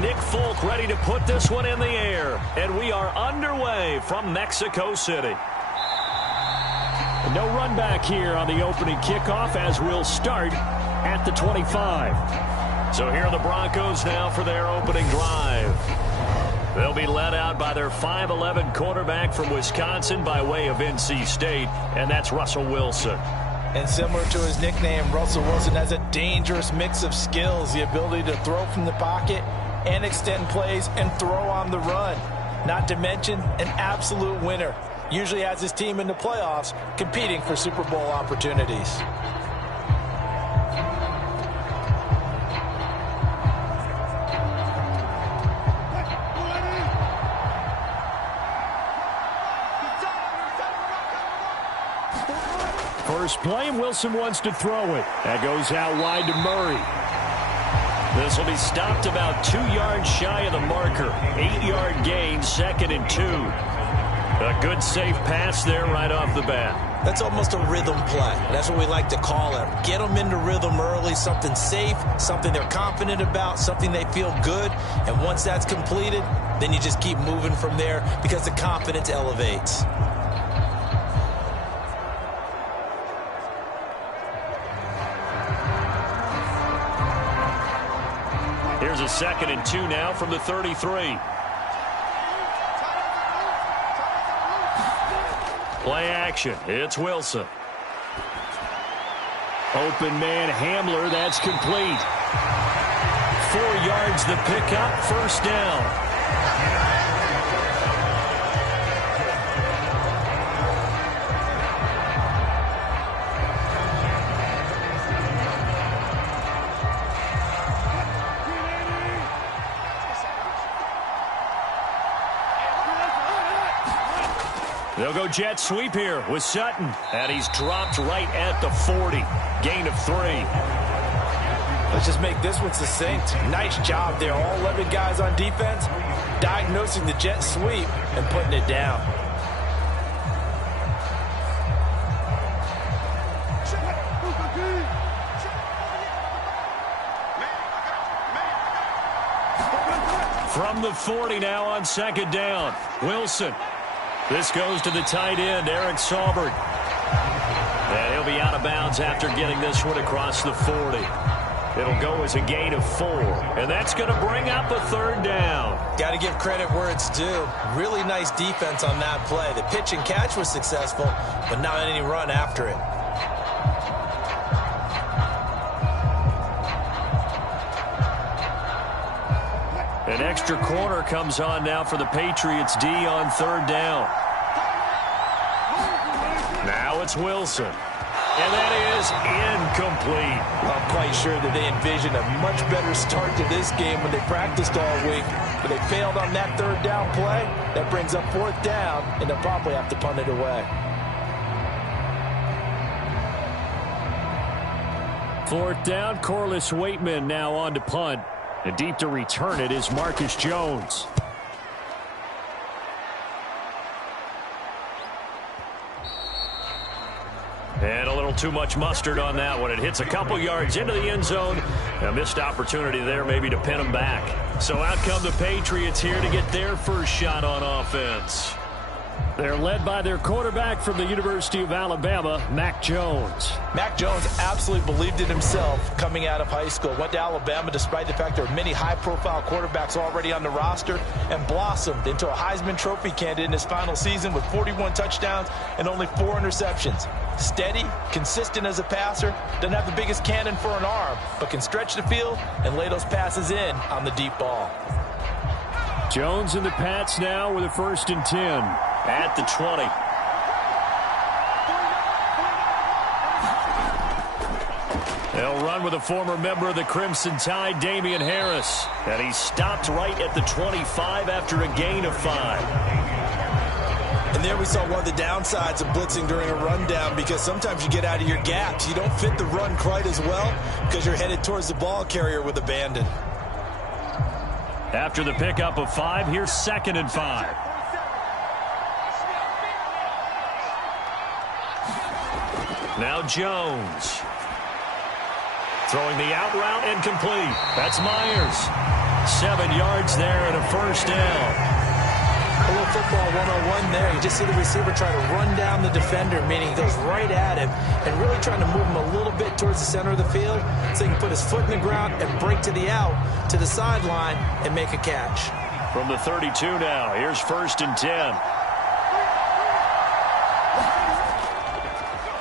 Nick Folk ready to put this one in the air. And we are underway from Mexico City. No run back here on the opening kickoff as we'll start at the 25. So here are the Broncos now for their opening drive. They'll be led out by their 5'11" quarterback from Wisconsin by way of NC State, and that's Russell Wilson. And similar to his nickname, Russell Wilson has a dangerous mix of skills, the ability to throw from the pocket and extend plays and throw on the run. Not to mention an absolute winner. Usually has his team in the playoffs competing for Super Bowl opportunities. First play, and Wilson wants to throw it. That goes out wide to Murray. This will be stopped about 2 yards shy of the marker. 8-yard gain, 2nd and 2. A good, safe pass there right off the bat. That's almost a rhythm play. That's what we like to call it. Get them into rhythm early, something safe, something they're confident about, something they feel good. And once that's completed, then you just keep moving from there because the confidence elevates. Here's a 2nd and 2 now from the 33. Play action. It's Wilson. Open man Hamler. That's complete. 4 yards the pickup. First down. They'll go jet sweep here with Sutton. And he's dropped right at the 40. Gain of 3. Let's just make this one succinct. Nice job there. All 11 guys on defense diagnosing the jet sweep and putting it down. From the 40 now on 2nd down. Wilson. This goes to the tight end, Eric Saubert. And he'll be out of bounds after getting this one across the 40. It'll go as a gain of 4. And that's going to bring up a 3rd down. Got to give credit where it's due. Really nice defense on that play. The pitch and catch was successful, but not any run after it. An extra corner comes on now for the Patriots D on 3rd down. Now it's Wilson. And that is incomplete. I'm quite sure that they envisioned a much better start to this game when they practiced all week. But they failed on that 3rd down play. That brings up 4th down, and they'll probably have to punt it away. 4th down, Corliss Waitman now on to punt. And deep to return it is Marcus Jones. And a little too much mustard on that one. It hits a couple yards into the end zone. A missed opportunity there maybe to pin them back. So out come the Patriots here to get their first shot on offense. They're led by their quarterback from the University of Alabama, Mac Jones. Mac Jones absolutely believed in himself coming out of high school. Went to Alabama despite the fact there are many high-profile quarterbacks already on the roster and blossomed into a Heisman Trophy candidate in his final season with 41 touchdowns and only 4 interceptions. Steady, consistent as a passer, doesn't have the biggest cannon for an arm, but can stretch the field and lay those passes in on the deep ball. Jones and the Pats now with a 1st and 10 at the 20. They'll run with a former member of the Crimson Tide, Damian Harris. And he's stopped right at the 25 after a gain of 5. And there we saw one of the downsides of blitzing during a rundown, because sometimes you get out of your gaps. You don't fit the run quite as well because you're headed towards the ball carrier with abandon. After the pickup of 5, here's 2nd and 5. Now Jones. Throwing the out route incomplete. That's Myers. 7 yards there and a first down. A little football 101 there. You just see the receiver try to run down the defender, meaning he goes right at him and really trying to move him a little bit towards the center of the field so he can put his foot in the ground and break to the out, to the sideline, and make a catch. From the 32 now, here's 1st and 10.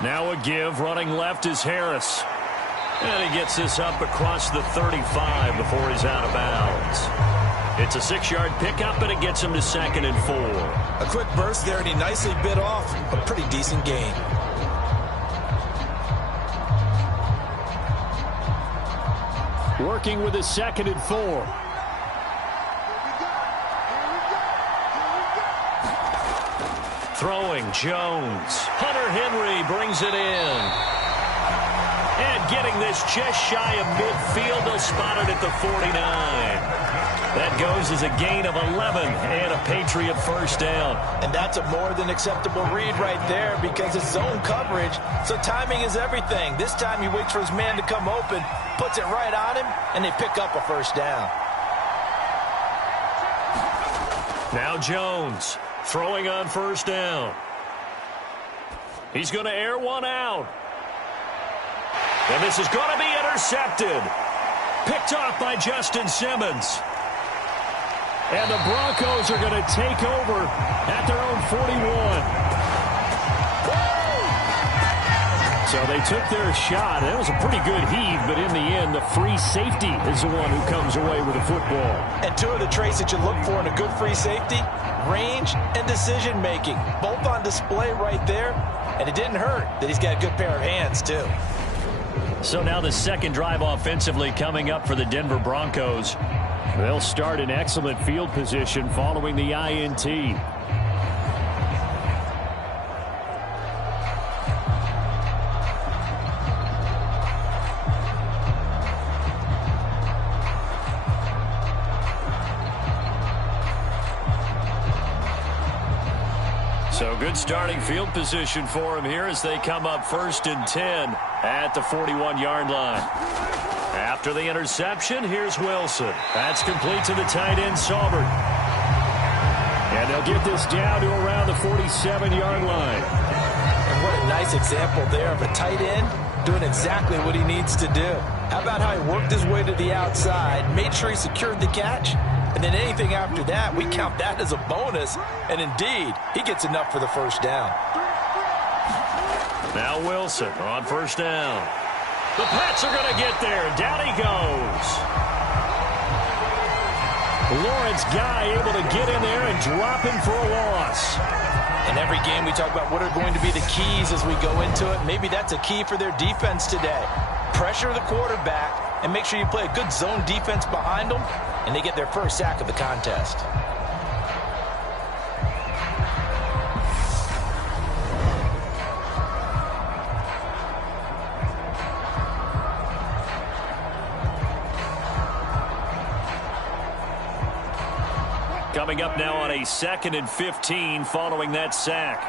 Now a give, running left is Harris. And he gets this up across the 35 before he's out of bounds. It's a 6-yard pickup, and it gets him to 2nd and 4. A quick burst there, and he nicely bit off a pretty decent gain. Working with a 2nd and 4. Throwing, Jones. Hunter Henry brings it in. And getting this just shy of midfield, they'll spot it at the 49. That goes as a gain of 11 and a Patriot first down. And that's a more than acceptable read right there because it's zone coverage, so timing is everything. This time he waits for his man to come open, puts it right on him, and they pick up a first down. Now Jones throwing on first down. He's going to air one out. And this is going to be intercepted. Picked off by Justin Simmons. And the Broncos are going to take over at their own 41. So they took their shot. That was a pretty good heave, but in the end, the free safety is the one who comes away with the football. And two of the traits that you look for in a good free safety, range and decision-making, both on display right there. And it didn't hurt that he's got a good pair of hands, too. So now the second drive offensively coming up for the Denver Broncos. They'll start in excellent field position following the INT. So good starting field position for him here as they come up 1st and 10 at the 41-yard line. After the interception, here's Wilson. That's complete to the tight end, Saubert. And they'll get this down to around the 47-yard line. And what a nice example there of a tight end doing exactly what he needs to do. How about how he worked his way to the outside, made sure he secured the catch, and then anything after that, we count that as a bonus. And indeed, he gets enough for the first down. Now Wilson on first down. The Pats are going to get there. Down he goes. Lawrence Guy able to get in there and drop him for a loss. In every game, we talk about what are going to be the keys as we go into it. Maybe that's a key for their defense today. Pressure the quarterback and make sure you play a good zone defense behind them, and they get their first sack of the contest. Coming up now on a 2nd and 15 following that sack.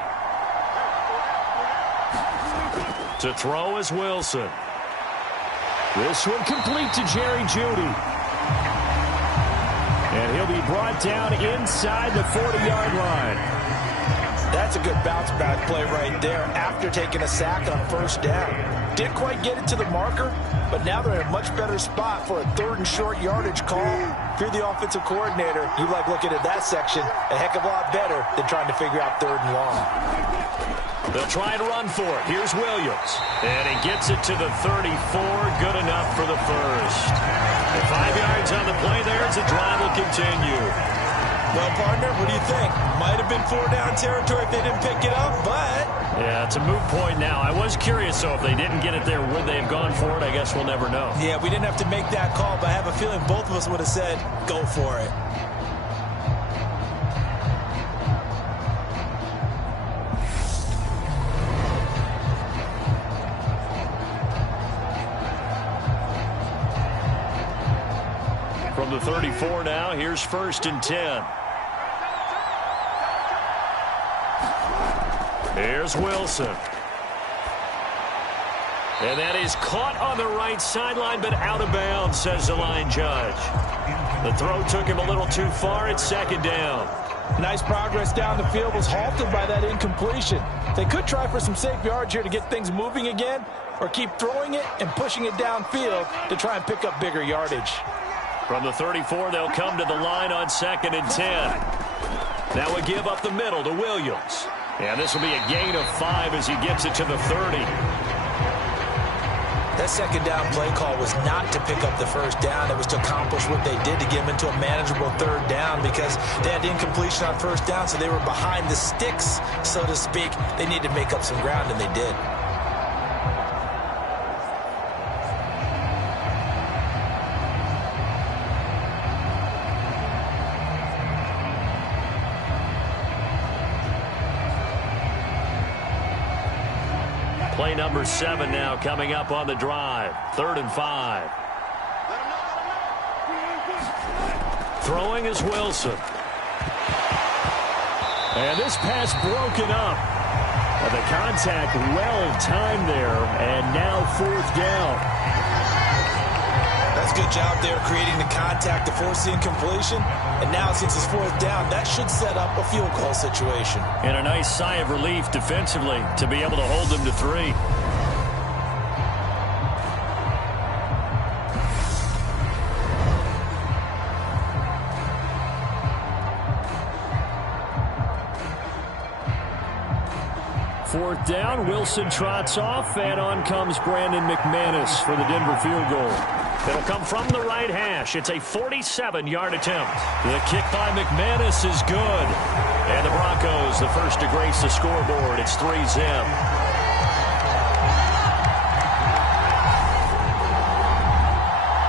To throw is Wilson. This one complete to Jerry Jeudy. And he'll be brought down inside the 40-yard line. That's a good bounce-back play right there after taking a sack on first down. Didn't quite get it to the marker, but now they're in a much better spot for a 3rd and short yardage call. If you're the offensive coordinator, you like looking at that section a heck of a lot better than trying to figure out 3rd and long. They'll try and run for it. Here's Williams. And he gets it to the 34. Good enough for the first. And 5 yards on the play there as the drive will continue. Well, partner, what do you think? Might have been 4-down territory if they didn't pick it up, but... Yeah, it's a moot point now. I was curious, so if they didn't get it there, would they have gone for it? I guess we'll never know. Yeah, we didn't have to make that call, but I have a feeling both of us would have said, go for it. From the 34 now, here's 1st and 10. Here's Wilson. And that is caught on the right sideline, but out of bounds, says the line judge. The throw took him a little too far. It's second down. Nice progress down the field, was halted by that incompletion. They could try for some safe yards here to get things moving again, or keep throwing it and pushing it downfield to try and pick up bigger yardage. From the 34, they'll come to the line on 2nd and 10. Now we give up the middle to Williams. And this will be a gain of 5 as he gets it to the 30. That second down play call was not to pick up the first down. It was to accomplish what they did to get them into a manageable third down because they had incompletion on first down, so they were behind the sticks, so to speak. They needed to make up some ground, and they did. Play number 7 now coming up on the drive. 3rd and 5. Throwing is Wilson. And this pass broken up. And the contact well timed there. And now 4th down. That's a good job there creating the contact to force the incompletion. And now since it's 4th down, that should set up a field goal situation. And a nice sigh of relief defensively to be able to hold them to 3. Fourth down, Wilson trots off, and on comes Brandon McManus for the Denver field goal. It'll come from the right hash. It's a 47-yard attempt. The kick by McManus is good. And the Broncos, the first to grace the scoreboard. It's 3-zip.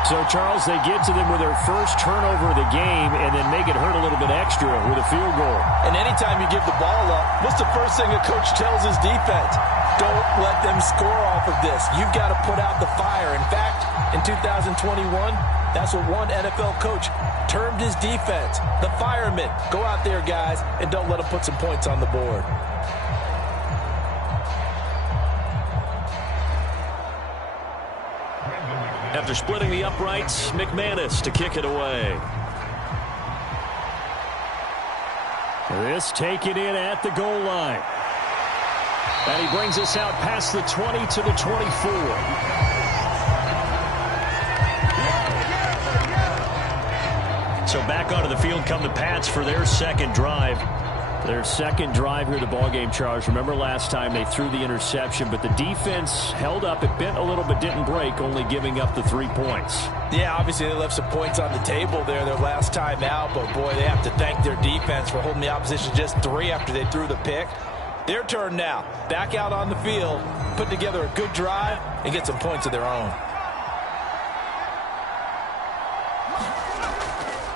So, Charles, they get to them with their first turnover of the game and then make it hurt a little bit extra with a field goal. And anytime you give the ball up, what's the first thing a coach tells his defense? Don't let them score off of this. You've got to put out the fire. In fact, in 2021, that's what one NFL coach termed his defense. The firemen. Go out there, guys, and don't let them put some points on the board. After splitting the uprights, McManus to kick it away. This taken in at the goal line. And he brings us out past the 20 to the 24. So back onto the field come the Pats for their second drive. Their second drive here at the ballgame, Charles. Remember last time they threw the interception, but the defense held up. It bent a little but didn't break, only giving up the 3 points. Yeah, obviously they left some points on the table there their last time out, but boy, they have to thank their defense for holding the opposition just 3 after they threw the pick. Their turn now. Back out on the field, put together a good drive, and get some points of their own.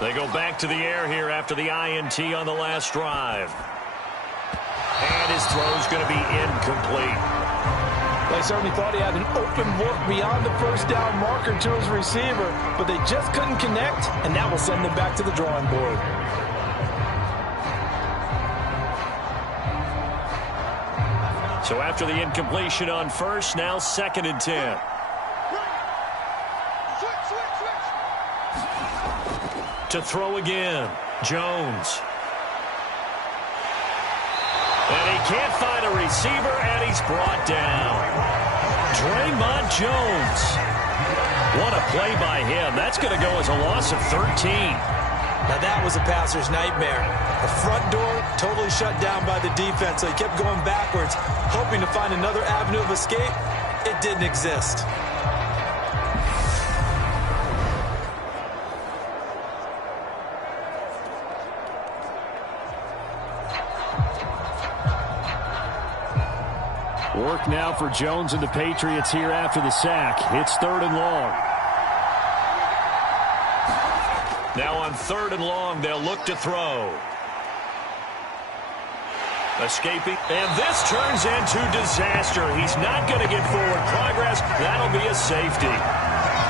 They go back to the air here after the INT on the last drive. And his throw's going to be incomplete. They certainly thought he had an open look beyond the first down marker to his receiver, but they just couldn't connect, and that will send them back to the drawing board. So after the incompletion on first, now 2nd and 10. To throw again, Jones. And he can't find a receiver, and he's brought down. Draymond Jones. What a play by him. That's going to go as a loss of 13. Now that was a passer's nightmare. The front door totally shut down by the defense, so he kept going backwards, hoping to find another avenue of escape. It didn't exist. Work now for Jones and the Patriots here after the sack. It's 3rd and long. Now on 3rd and long, they'll look to throw. Escaping. And this turns into disaster. He's not going to get forward progress. That'll be a safety.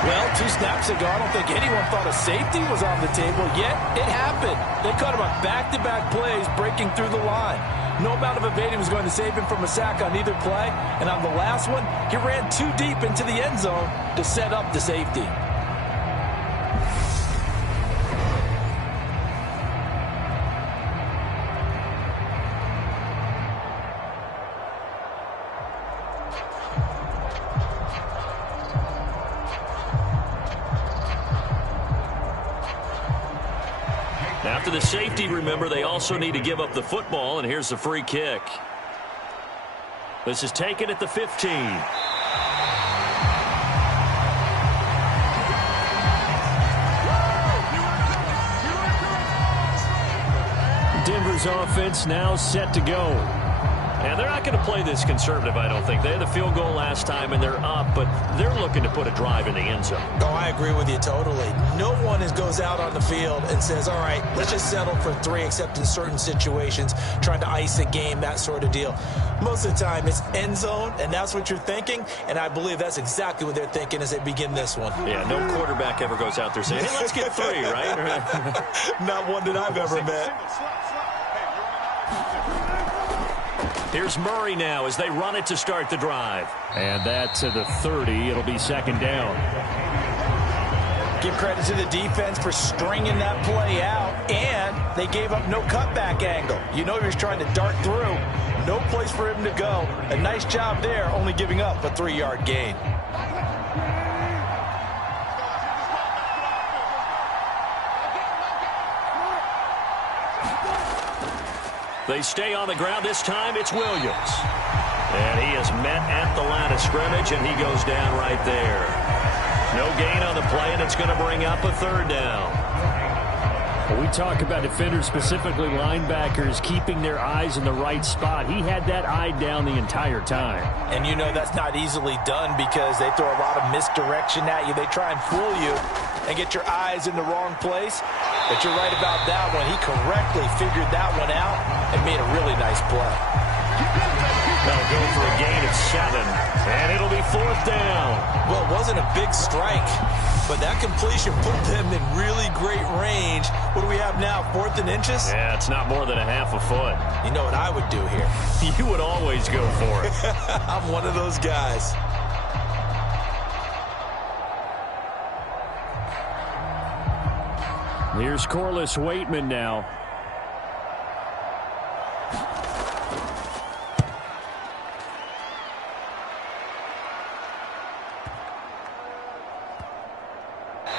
Well, 2 snaps ago, I don't think anyone thought a safety was on the table, yet it happened. They caught him on back-to-back plays breaking through the line. No amount of evading was going to save him from a sack on either play. And on the last one, he ran too deep into the end zone to set up the safety. After the safety, remember, they also need to give up the football, and here's the free kick. This is taken at the 15. Denver's offense now set to go. And they're not going to play this conservative, I don't think. They had the field goal last time, and they're up, but they're looking to put a drive in the end zone. Oh, I agree with you totally. No one goes out on the field and says, all right, let's just settle for 3, except in certain situations, trying to ice a game, that sort of deal. Most of the time, it's end zone, and that's what you're thinking, and I believe that's exactly what they're thinking as they begin this one. Yeah, no quarterback ever goes out there saying, hey, let's get 3, right? Not one that I've ever met. Here's Murray now as they run it to start the drive. And that to the 30. It'll be second down. Give credit to the defense for stringing that play out, and they gave up no cutback angle. You know he was trying to dart through. No place for him to go. A nice job there, only giving up a 3-yard gain. They stay on the ground. This time it's Williams. And he is met at the line of scrimmage, and he goes down right there. No gain on the play, and it's going to bring up a 3rd down. We talk about defenders, specifically linebackers, keeping their eyes in the right spot. He had that eye down the entire time. And you know that's not easily done because they throw a lot of misdirection at you. They try and fool you and get your eyes in the wrong place. But you're right about that one. He correctly figured that one out and made a really nice play. They'll go for a gain of 7, and it'll be 4th down. Well, it wasn't a big strike, but that completion put them in really great range. What do we have now, 4th and inches? Yeah, it's not more than a half a foot. You know what I would do here? You would always go for it. I'm one of those guys. Here's Corliss Waitman now.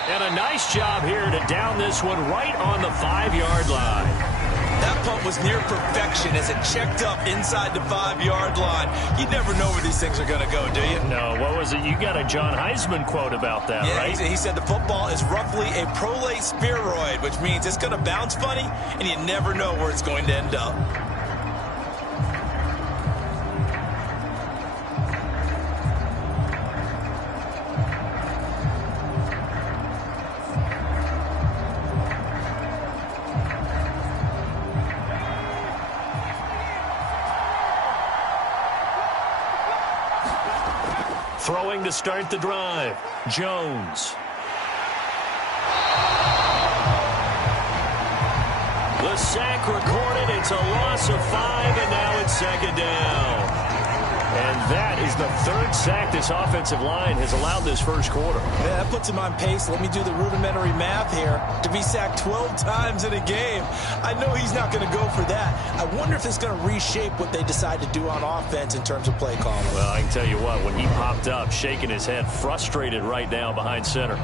And a nice job here to down this one right on the 5-yard line. That punt was near perfection as it checked up inside the 5-yard line. You never know where these things are going to go, do you? No, what was it? You got a John Heisman quote about that, yeah, right? He said the football is roughly a prolate spheroid, which means it's going to bounce funny, and you never know where it's going to end up. Throwing to start the drive, Jones. The sack recorded. It's a loss of 5, and now it's 2nd down. And that is the 3rd sack this offensive line has allowed this first quarter. Yeah, that puts him on pace. Let me do the rudimentary math here. To be sacked 12 times in a game, I know he's not going to go for that. I wonder if it's going to reshape what they decide to do on offense in terms of play calling. Well, I can tell you what, when he popped up, shaking his head, frustrated right now behind center.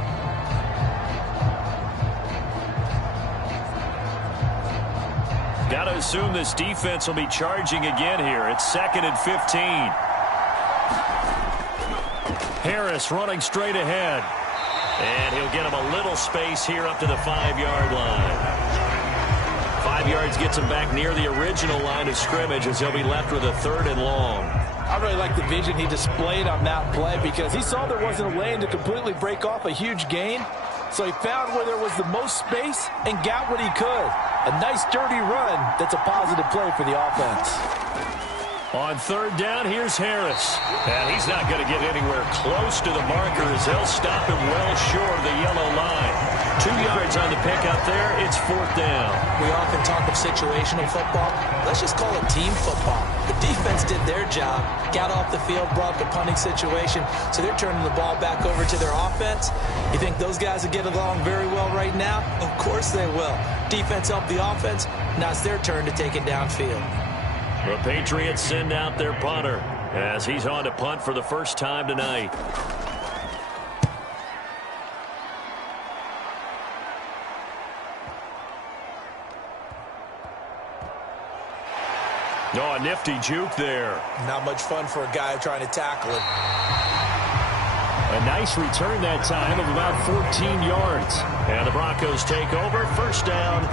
Got to assume this defense will be charging again here. It's 2nd and 15. Harris running straight ahead. And he'll get him a little space here up to the 5-yard line. 5 yards gets him back near the original line of scrimmage as he'll be left with a 3rd and long. I really like the vision he displayed on that play because he saw there wasn't a lane to completely break off a huge gain. So he found where there was the most space and got what he could. A nice dirty run that's a positive play for the offense. On 3rd down, here's Harris. And he's not going to get anywhere close to the marker as they'll stop him well short of the yellow line. 2 yards on the pickup there. It's 4th down. We often talk of situational football. Let's just call it team football. The defense did their job, got off the field, brought the punting situation, so they're turning the ball back over to their offense. You think those guys will get along very well right now? Of course they will. Defense helped the offense. Now it's their turn to take it downfield. The Patriots send out their punter as he's on to punt for the first time tonight. Oh, a nifty juke there. Not much fun for a guy trying to tackle it. A nice return that time of about 14 yards. And the Broncos take over. 1st down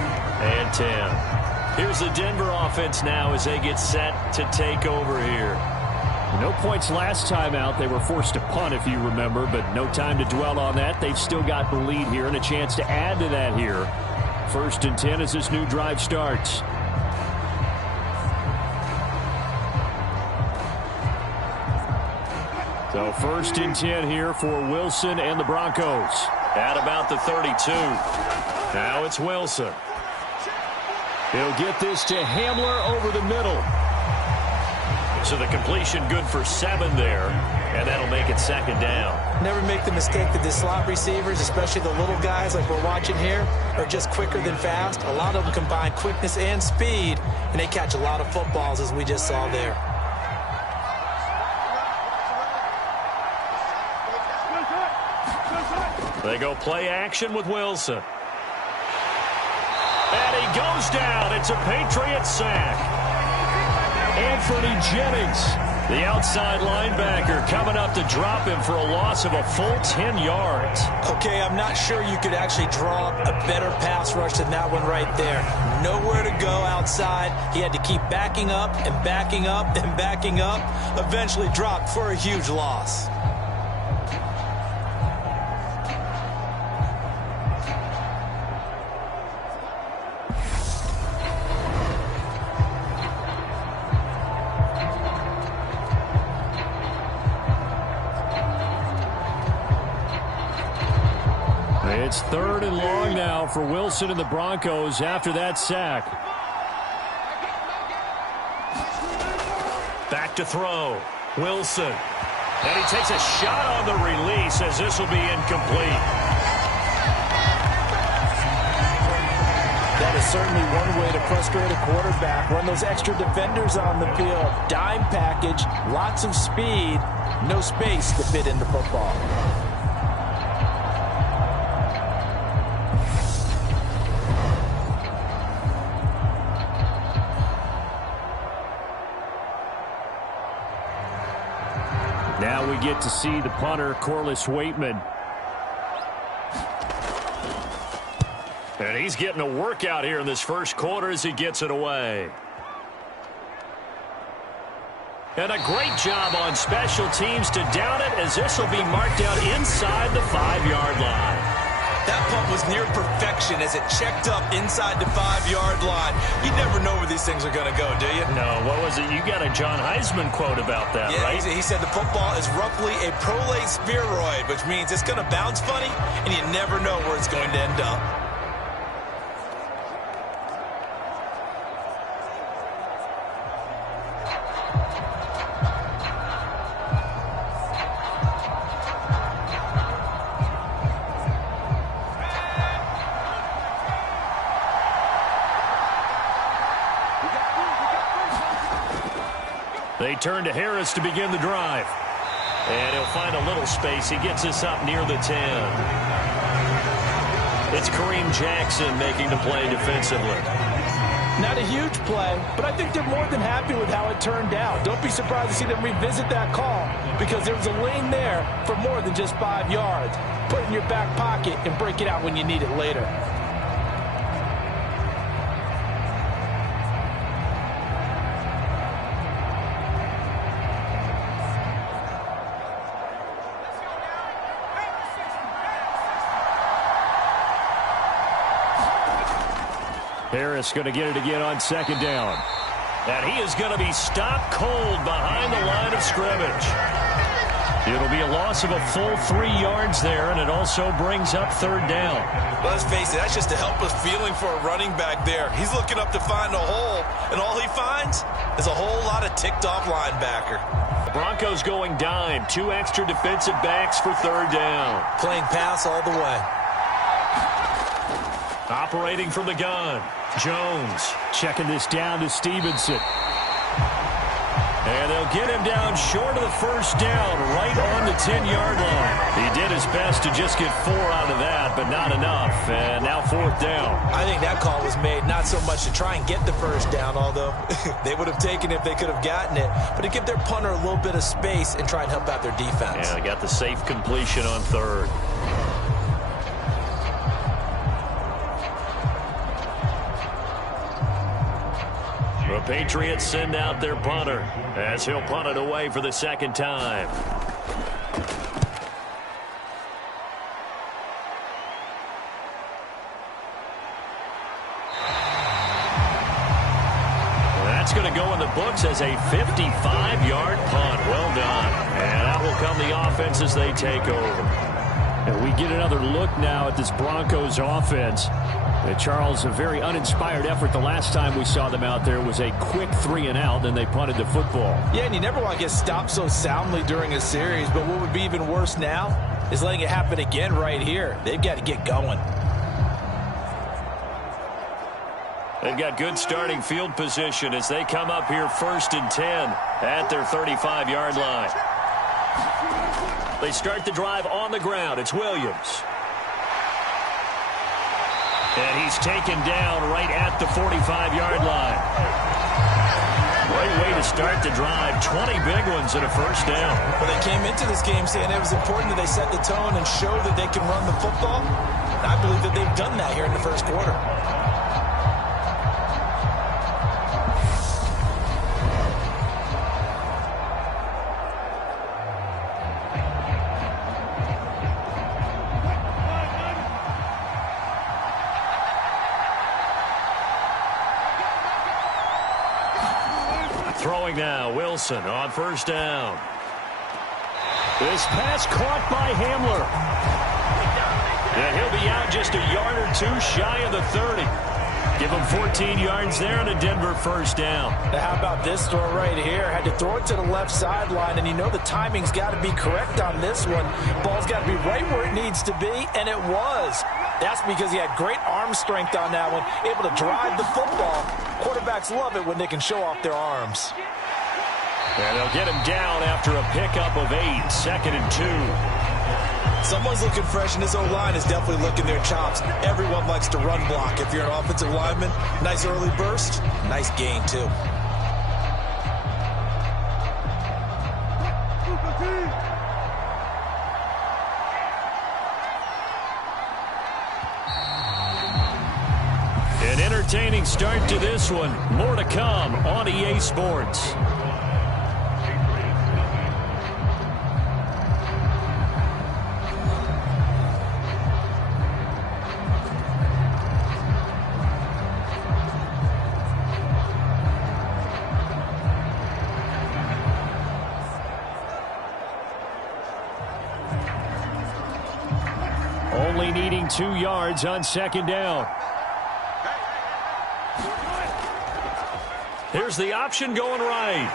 and 10. Here's the Denver offense now as they get set to take over here. No points last time out. They were forced to punt, if you remember, but no time to dwell on that. They've still got the lead here and a chance to add to that here. 1st and 10 as this new drive starts. So 1st and 10 here for Wilson and the Broncos. At about the 32. Now it's Wilson. He'll get this to Hamler over the middle. So the completion good for 7 there. And that'll make it 2nd down. Never make the mistake that the slot receivers, especially the little guys like we're watching here, are just quicker than fast. A lot of them combine quickness and speed, and they catch a lot of footballs, as we just saw there. They go play action with Wilson. And he goes down. It's a Patriots sack. Anthony Jennings, the outside linebacker, coming up to drop him for a loss of a full 10 yards. Okay, I'm not sure you could actually draw up a better pass rush than that one right there. Nowhere to go outside. He had to keep backing up and backing up and backing up. Eventually dropped for a huge loss. It's 3rd and long now for Wilson and the Broncos after that sack. Back to throw. Wilson. And he takes a shot on the release as this will be incomplete. That is certainly one way to frustrate a quarterback. Run those extra defenders on the field. Dime package, lots of speed, no space to fit into football. Now we get to see the punter, Corliss Waitman. And he's getting a workout here in this first quarter as he gets it away. And a great job on special teams to down it as this will be marked out inside the 5-yard line. That punt was near perfection as it checked up inside the 5-yard line. You never know where these things are going to go, do you? No, what was it? You got a John Heisman quote about that, yeah, right? He said the football is roughly a prolate spheroid, which means it's going to bounce funny, and you never know where it's going to end up. They turn to Harris to begin the drive. And he'll find a little space. He gets us up near the 10. It's Kareem Jackson making the play defensively. Not a huge play, but I think they're more than happy with how it turned out. Don't be surprised to see them revisit that call because there was a lane there for more than just 5 yards. Put it in your back pocket and break it out when you need it later. Harris going to get it again on 2nd down. And he is going to be stopped cold behind the line of scrimmage. It'll be a loss of a full 3 yards there, and it also brings up third down. Well, let's face it, that's just a helpless feeling for a running back there. He's looking up to find a hole, and all he finds is a whole lot of ticked-off linebacker. The Broncos going dime. 2 extra defensive backs for third down. Playing pass all the way. Operating from the gun. Jones checking this down to Stevenson. And they'll get him down short of the first down, right on the 10-yard line. He did his best to just get 4 out of that, but not enough. And now fourth down. I think that call was made not so much to try and get the first down, although they would have taken it if they could have gotten it, but to give their punter a little bit of space and try and help out their defense. Yeah, they got the safe completion on third. The Patriots send out their punter as he'll punt it away for the second time. That's going to go in the books as a 55-yard punt. Well done. And out will come the offense as they take over. And we get another look now at this Broncos offense. Charles, a very uninspired effort. The last time we saw them out there was a quick 3-and-out, then they punted the football. Yeah, and you never want to get stopped so soundly during a series, but what would be even worse now is letting it happen again right here. They've got to get going. They've got good starting field position as they come up here 1st and 10 at their 35-yard line. They start the drive on the ground. It's Williams. And he's taken down right at the 45-yard line. Great way to start the drive. 20 big ones and a first down. Well, they came into this game saying it was important that they set the tone and show that they can run the football. And I believe that they've done that here in the first quarter. Throwing now, Wilson on first down. This pass caught by Hamler. And he'll be out just a yard or two shy of the 30. Give him 14 yards there and a Denver first down. Now how about this throw right here? Had to throw it to the left sideline, and you know the timing's got to be correct on this one. Ball's got to be right where it needs to be, and it was. That's because he had great arm strength on that one, able to drive the football. Quarterbacks love it when they can show off their arms. And they'll get him down after a pickup of 8, 2nd and 2. Someone's looking fresh, and this O-line is definitely licking their chops. Everyone likes to run block. If you're an offensive lineman, nice early burst, nice gain, too. An entertaining start to this one. More to come on EA Sports. Only needing 2 yards on second down. Here's the option going right.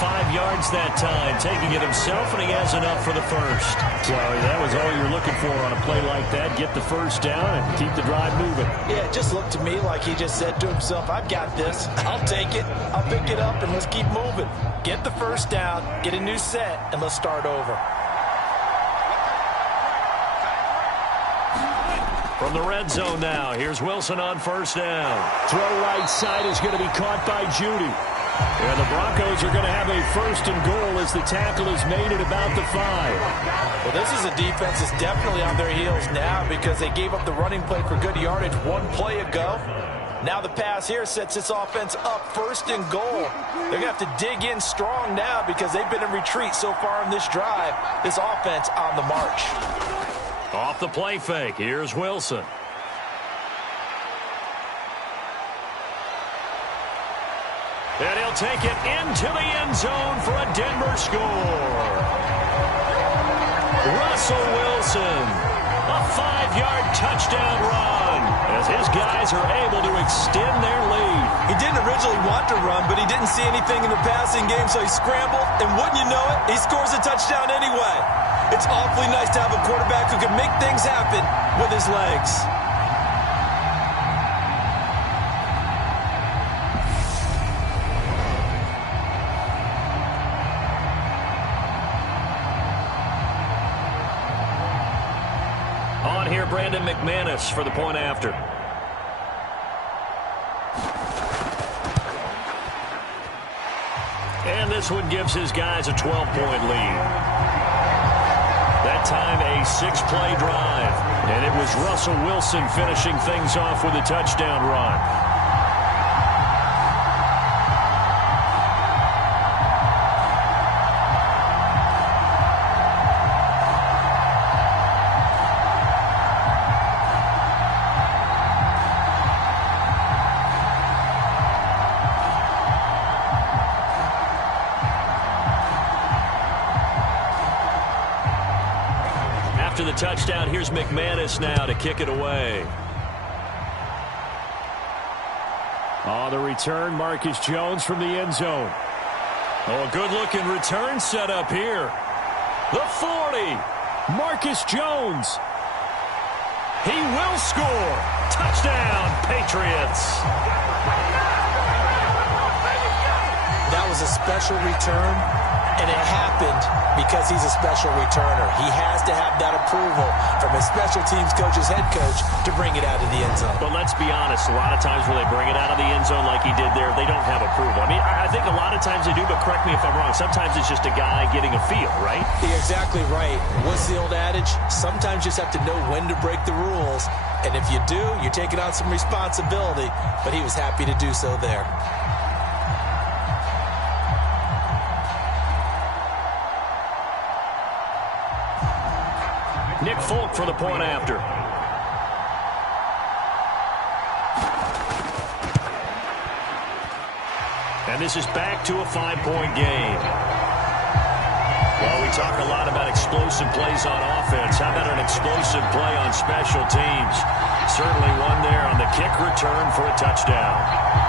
5 yards that time, taking it himself, and he has enough for the first. So that was all you're looking for on a play like that. Get the first down and keep the drive moving. Yeah, it just looked to me like he just said to himself, I've got this. I'll take it. I'll pick it up, and let's keep moving. Get the first down, get a new set, and let's start over. From the red zone now, here's Wilson on first down. Throw right side is going to be caught by Judy. And the Broncos are going to have a 1st and goal as the tackle is made at about the 5. Well, this is a defense that's definitely on their heels now because they gave up the running play for good yardage 1 play ago. Now the pass here sets this offense up 1st and goal. They're going to have to dig in strong now because they've been in retreat so far in this drive. This offense on the march. Off the play fake, here's Wilson. And he'll take it into the end zone for a Denver score. Russell Wilson, a 5-yard touchdown run as his guys are able to extend their lead. He didn't originally want to run, but he didn't see anything in the passing game, so he scrambled, and wouldn't you know it, he scores a touchdown anyway. It's awfully nice to have a quarterback who can make things happen with his legs. On here, Brandon McManus for the point after. And this one gives his guys a 12-point lead. That time a 6-play drive. And it was Russell Wilson finishing things off with a touchdown run. After the touchdown, here's McManus now to kick it away. On the return, Marcus Jones from the end zone. Oh, a good-looking return set up here. The 40. Marcus Jones. He will score. Touchdown, Patriots. That was a special return, and it happened because he's a special returner. He has to have that approval from his special teams coach's head coach to bring it out of the end zone. But let's be honest, a lot of times when they bring it out of the end zone like he did there, they don't have approval. I mean, I think a lot of times they do, but correct me if I'm wrong. Sometimes it's just a guy getting a feel, right? You're exactly right. What's the old adage? Sometimes you just have to know when to break the rules. And if you do, you're taking on some responsibility. But he was happy to do so there. Nick Folk for the point after. And this is back to a 5-point game. Well, we talk a lot about explosive plays on offense. How about an explosive play on special teams? Certainly one there on the kick return for a touchdown.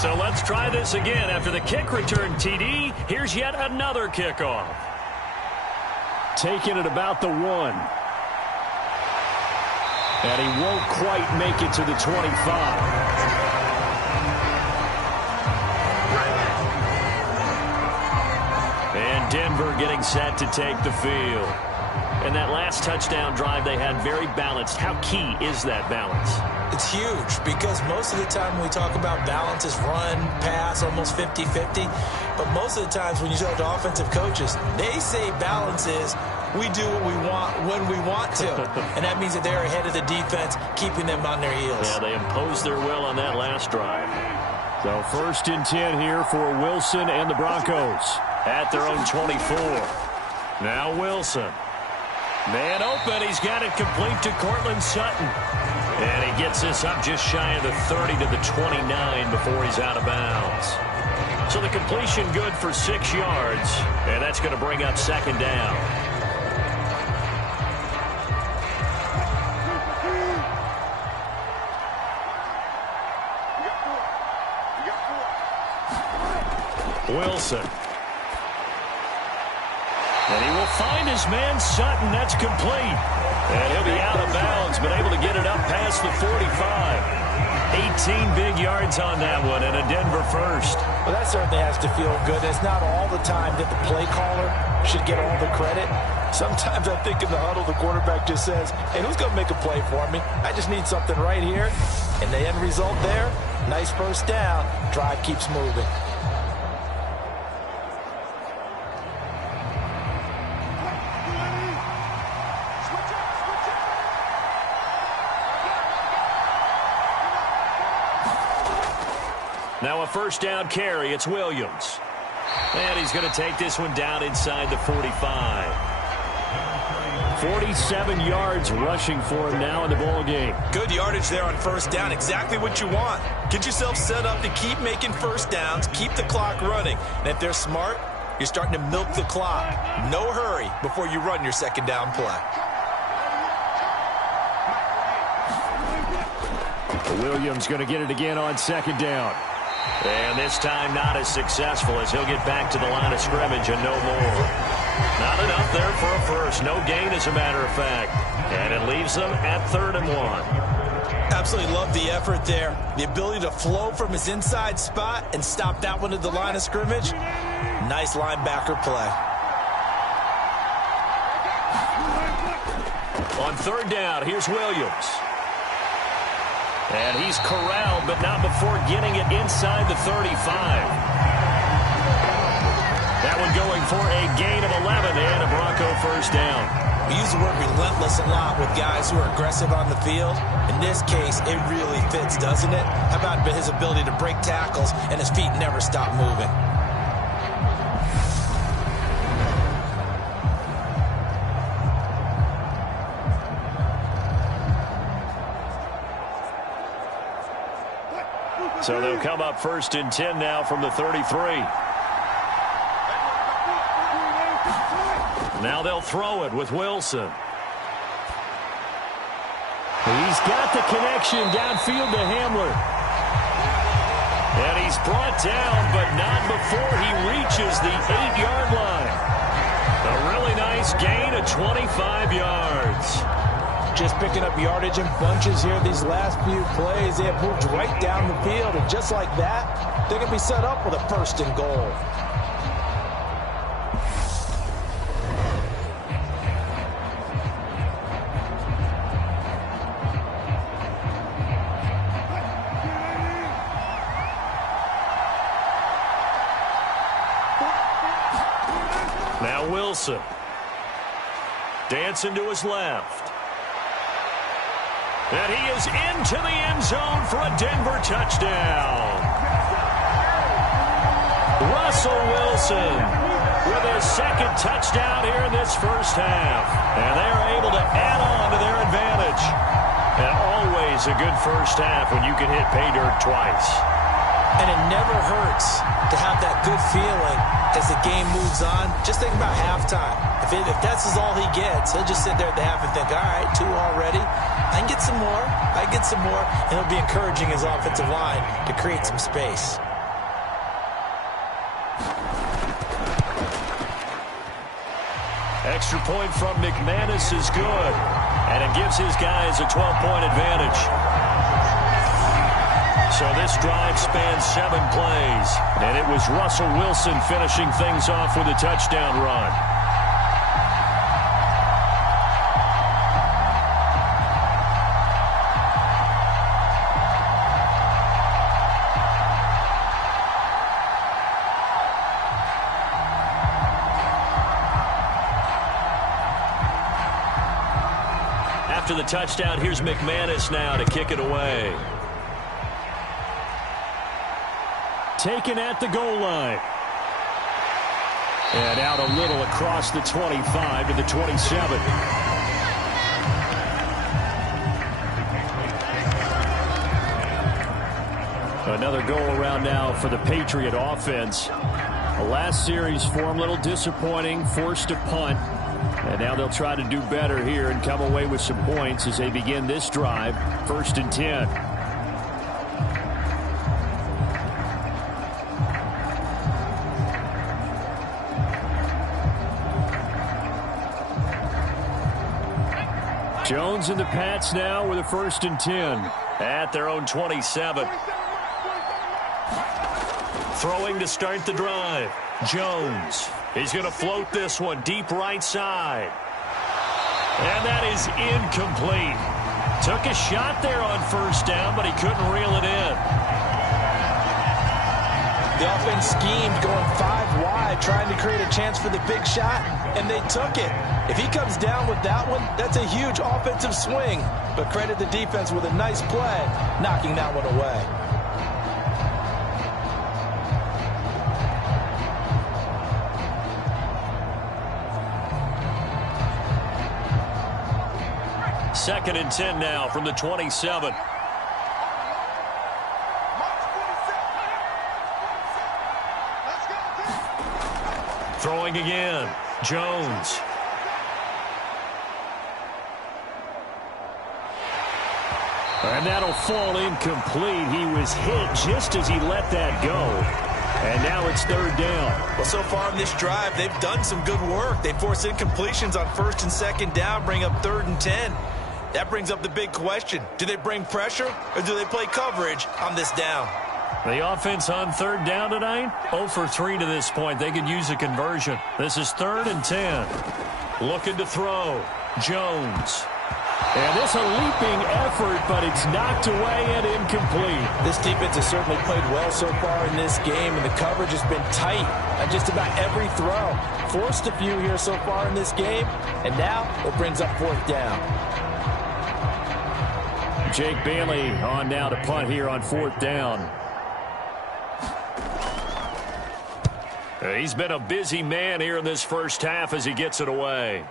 So let's try this again. After the kick return TD, here's yet another kickoff. Taking it about the 1. And he won't quite make it to the 25. And Denver getting set to take the field. And that last touchdown drive they had very balanced. How key is that balance? It's huge because most of the time when we talk about balance is run, pass, almost 50-50. But most of the times when you talk to offensive coaches, they say balance is we do what we want when we want to. And that means that they're ahead of the defense, keeping them on their heels. Yeah, they imposed their will on that last drive. So 1st and 10 here for Wilson and the Broncos. At their own 24. Now Wilson. Man open. He's got it complete to Cortland Sutton. And he gets this up just shy of the 30 to the 29 before he's out of bounds. So the completion good for 6 yards. And that's going to bring up 2nd down. Wilson. And he will find his man Sutton. That's complete. And he'll be out of bounds, but able to get it up past the 45. 18 big yards on that one, and a Denver first. Well, that certainly has to feel good. It's not all the time that the play caller should get all the credit. Sometimes I think in the huddle, the quarterback just says, hey, who's going to make a play for me? I just need something right here. And the end result there, nice first down. Drive keeps moving. Now a first down carry. It's Williams. And he's going to take this one down inside the 45. 47 yards rushing for him now in the ball game. Good yardage there on first down. Exactly what you want. Get yourself set up to keep making first downs, keep the clock running. And if they're smart, you're starting to milk the clock. No hurry before you run your second down play. Williams going to get it again on second down. And this time not as successful as he'll get back to the line of scrimmage and no more. Not enough there for a first. No gain, as a matter of fact. And it leaves them at 3rd and 1. Absolutely love the effort there. The ability to flow from his inside spot and stop that one at the line of scrimmage. Nice linebacker play. On 3rd down, here's Williams. And he's corralled, but not before getting it inside the 35. That one going for a gain of 11 and a Bronco first down. We use the word relentless a lot with guys who are aggressive on the field. In this case, it really fits, doesn't it? How about his ability to break tackles and his feet never stop moving? So they'll come up 1st and 10 now from the 33. Now they'll throw it with Wilson. He's got the connection downfield to Hamler. And he's brought down, but not before he reaches the 8-yard line. A really nice gain of 25 yards. Just picking up yardage in bunches here these last few plays. They have moved right down the field, and just like that, they're going to be set up with a 1st and goal. Now Wilson. Dancing to his left. And he is into the end zone for a Denver touchdown. Russell Wilson with his 2nd touchdown here in this first half. And they are able to add on to their advantage. And always a good first half when you can hit pay dirt twice. And it never hurts to have that good feeling as the game moves on. Just think about halftime. If that's all he gets, he'll just sit there at the half and think, all right, 2 already. I can get some more. I get some more. And he'll be encouraging his offensive line to create some space. Extra point from McManus is good. And it gives his guys a 12-point advantage. So this drive spans 7 plays. And it was Russell Wilson finishing things off with a touchdown run. After the touchdown, here's McManus now to kick it away. Taken at the goal line. And out a little across the 25 to the 27. Another goal around now for the Patriot offense. The last series for them, a little disappointing, forced a punt. And now they'll try to do better here and come away with some points as they begin this drive, 1st and 10. Jones and the Pats now with a 1st and 10. At their own 27. Throwing to start the drive. Jones. He's going to float this one deep right side. And that is incomplete. Took a shot there on first down, but he couldn't reel it in. The offense schemed going 5 wide, trying to create a chance for the big shot, and they took it. If he comes down with that one, that's a huge offensive swing. But credit the defense with a nice play, knocking that one away. Second and 10 now from the 27. Throwing again, Jones. And that'll fall incomplete. He was hit just as he let that go. And now it's third down. Well, so far in this drive, they've done some good work. They forced incompletions on first and second down, bring up 3rd and 10. That brings up the big question. Do they bring pressure or do they play coverage on this down? The offense on third down tonight, 0 for 3 to this point. They could use a conversion. This is 3rd and 10. Looking to throw. Jones. And this a leaping effort, but it's knocked away and incomplete. This defense has certainly played well so far in this game, and the coverage has been tight on just about every throw. Forced a few here so far in this game, and now it brings up 4th down. Jake Bailey on now to punt here on 4th down. He's been a busy man here in this first half as he gets it away.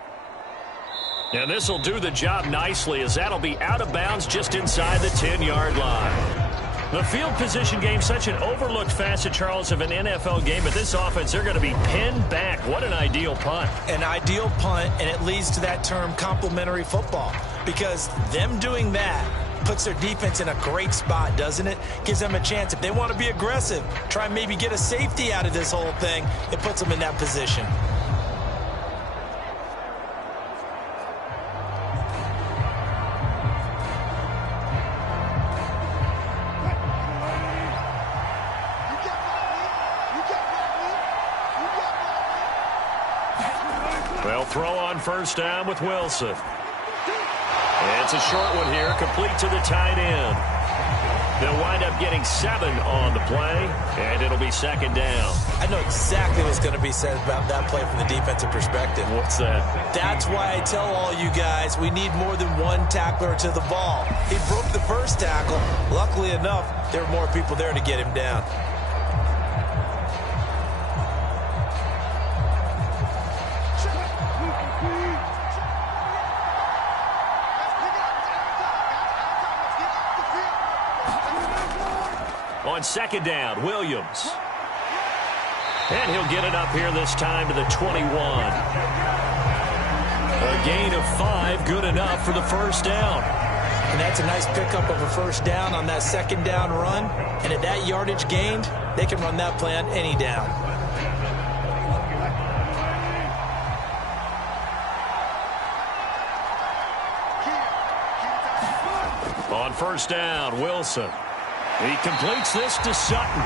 And this will do the job nicely as that'll be out of bounds just inside the 10-yard line. The field position game, such an overlooked facet, Charles, of an NFL game. But this offense, they're going to be pinned back. What an ideal punt. An ideal punt, and it leads to that term complementary football. Because them doing that puts their defense in a great spot, doesn't it? Gives them a chance. If they want to be aggressive, try and maybe get a safety out of this whole thing, it puts them in that position. They'll throw on first down with Wilson. It's a short one here, complete to the tight end. They'll wind up getting 7 on the play, and it'll be 2nd down. I know exactly what's going to be said about that play from the defensive perspective. What's that? That's why I tell all you guys we need more than one tackler to the ball. He broke the first tackle. Luckily enough, there were more people there to get him down. On 2nd down, Williams. And he'll get it up here this time to the 21. A gain of 5, good enough for the first down. And that's a nice pickup of a first down on that 2nd down run. And at that yardage gained, they can run that play on any down. On first down, Wilson. He completes this to Sutton.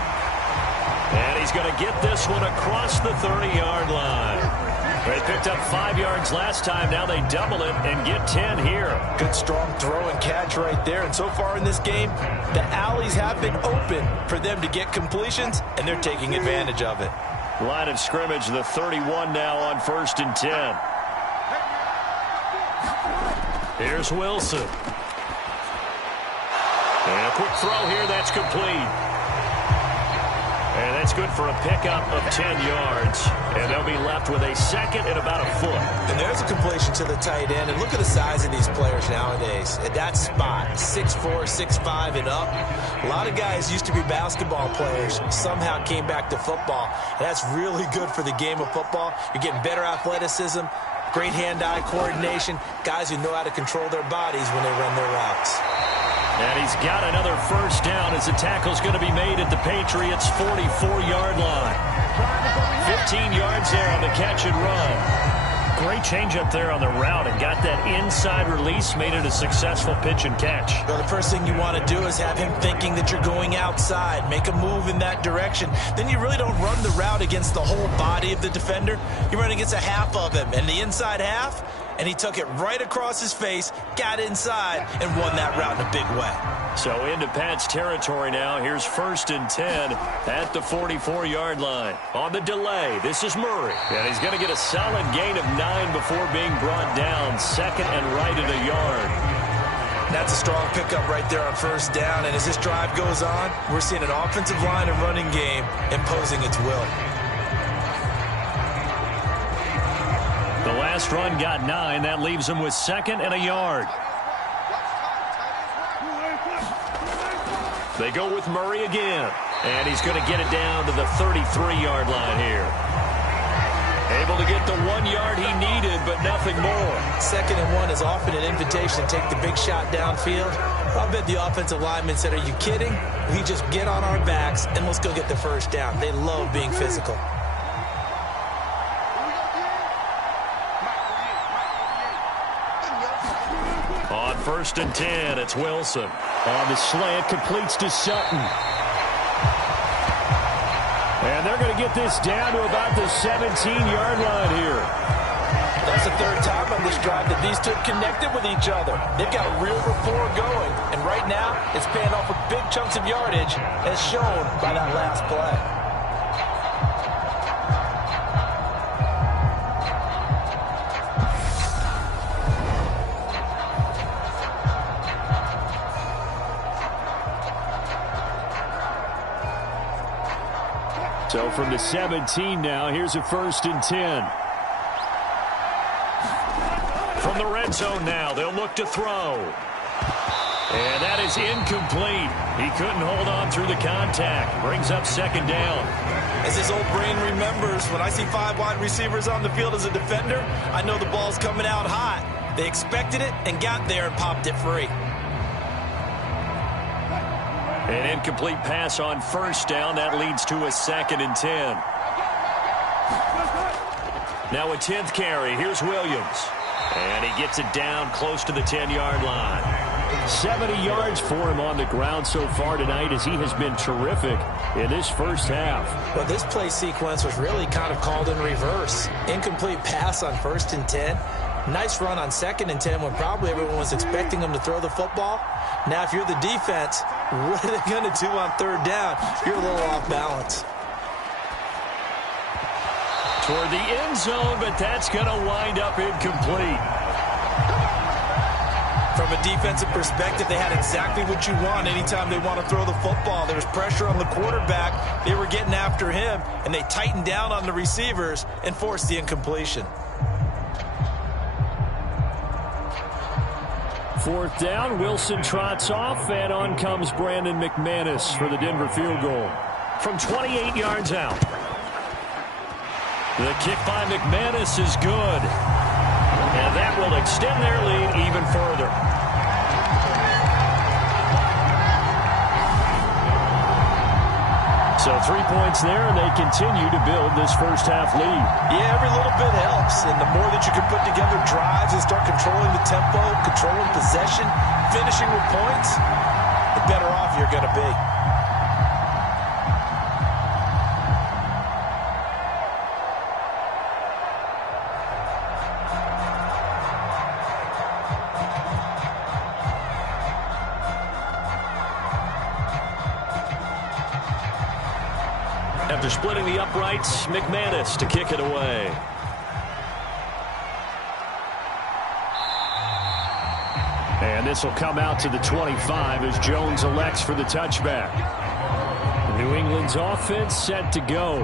And he's going to get this one across the 30-yard line. They picked up 5 yards last time. Now they double it and get 10 here. Good strong throw and catch right there. And so far in this game, the alleys have been open for them to get completions, and they're taking advantage of it. Line of scrimmage, the 31 now on 1st and 10. Here's Wilson. And a quick throw here, that's complete. And that's good for a pickup of 10 yards. And they'll be left with a 2nd and about a foot. And there's a completion to the tight end. And look at the size of these players nowadays. At that spot, 6'4", 6'5", and up. A lot of guys used to be basketball players, somehow came back to football. And that's really good for the game of football. You're getting better athleticism, great hand-eye coordination, guys who know how to control their bodies when they run their routes. And he's got another first down as the tackle's going to be made at the Patriots' 44-yard line. 15 yards there on the catch and run. Great changeup there on the route and got that inside release, made it a successful pitch and catch. Well, the first thing you want to do is have him thinking that you're going outside, make a move in that direction. Then you really don't run the route against the whole body of the defender. You run against a half of him, and the inside half, and he took it right across his face, got inside, and won that route in a big way. So into Pat's territory now. Here's 1st and 10 at the 44-yard line. On the delay, this is Murray. And he's going to get a solid gain of 9 before being brought down. 2nd and right at a yard. That's a strong pickup right there on 1st down. And as this drive goes on, we're seeing an offensive line and running game imposing its will. The last run got 9. That leaves him with 2nd and a yard. They go with Murray again. And he's going to get it down to the 33-yard line here. Able to get the 1 yard he needed, but nothing more. 2nd and 1 is often an invitation to take the big shot downfield. I'll bet the offensive lineman said, "Are you kidding? We just get on our backs and let's go get the 1st down." They love being physical. On 1st and 10, it's Wilson. On the slant, completes to Sutton. And they're going to get this down to about the 17-yard line here. That's the 3rd time on this drive that these two have connected with each other. They've got real rapport going. And right now, it's paying off with big chunks of yardage, as shown by that last play. So from the 17 now, here's a 1st and 10. From the red zone now, they'll look to throw. And that is incomplete. He couldn't hold on through the contact. Brings up 2nd down. As his old brain remembers, when I see 5 wide receivers on the field as a defender, I know the ball's coming out hot. They expected it and got there and popped it free. An incomplete pass on 1st down. That leads to a 2nd and 10. Now a 10th carry. Here's Williams. And he gets it down close to the 10-yard line. 70 yards for him on the ground so far tonight, as he has been terrific in this first half. Well, this play sequence was really kind of called in reverse. Incomplete pass on 1st and 10. Nice run on 2nd and 10 when probably everyone was expecting him to throw the football. Now, if you're the defense, what are they going to do on 3rd down? You're a little off balance. Toward the end zone, but that's going to wind up incomplete. From a defensive perspective, they had exactly what you want anytime they want to throw the football. There was pressure on the quarterback. They were getting after him, and they tightened down on the receivers and forced the incompletion. 4th down, Wilson trots off, and on comes Brandon McManus for the Denver field goal. From 28 yards out. The kick by McManus is good. And that will extend their lead even further. So 3 points there, and they continue to build this first half lead. Yeah, every little bit helps. And the more that you can put together drives and start controlling the tempo, controlling possession, finishing with points, the better off you're going to be. After splitting the uprights, McManus to kick it away. And this will come out to the 25 as Jones elects for the touchback. New England's offense set to go.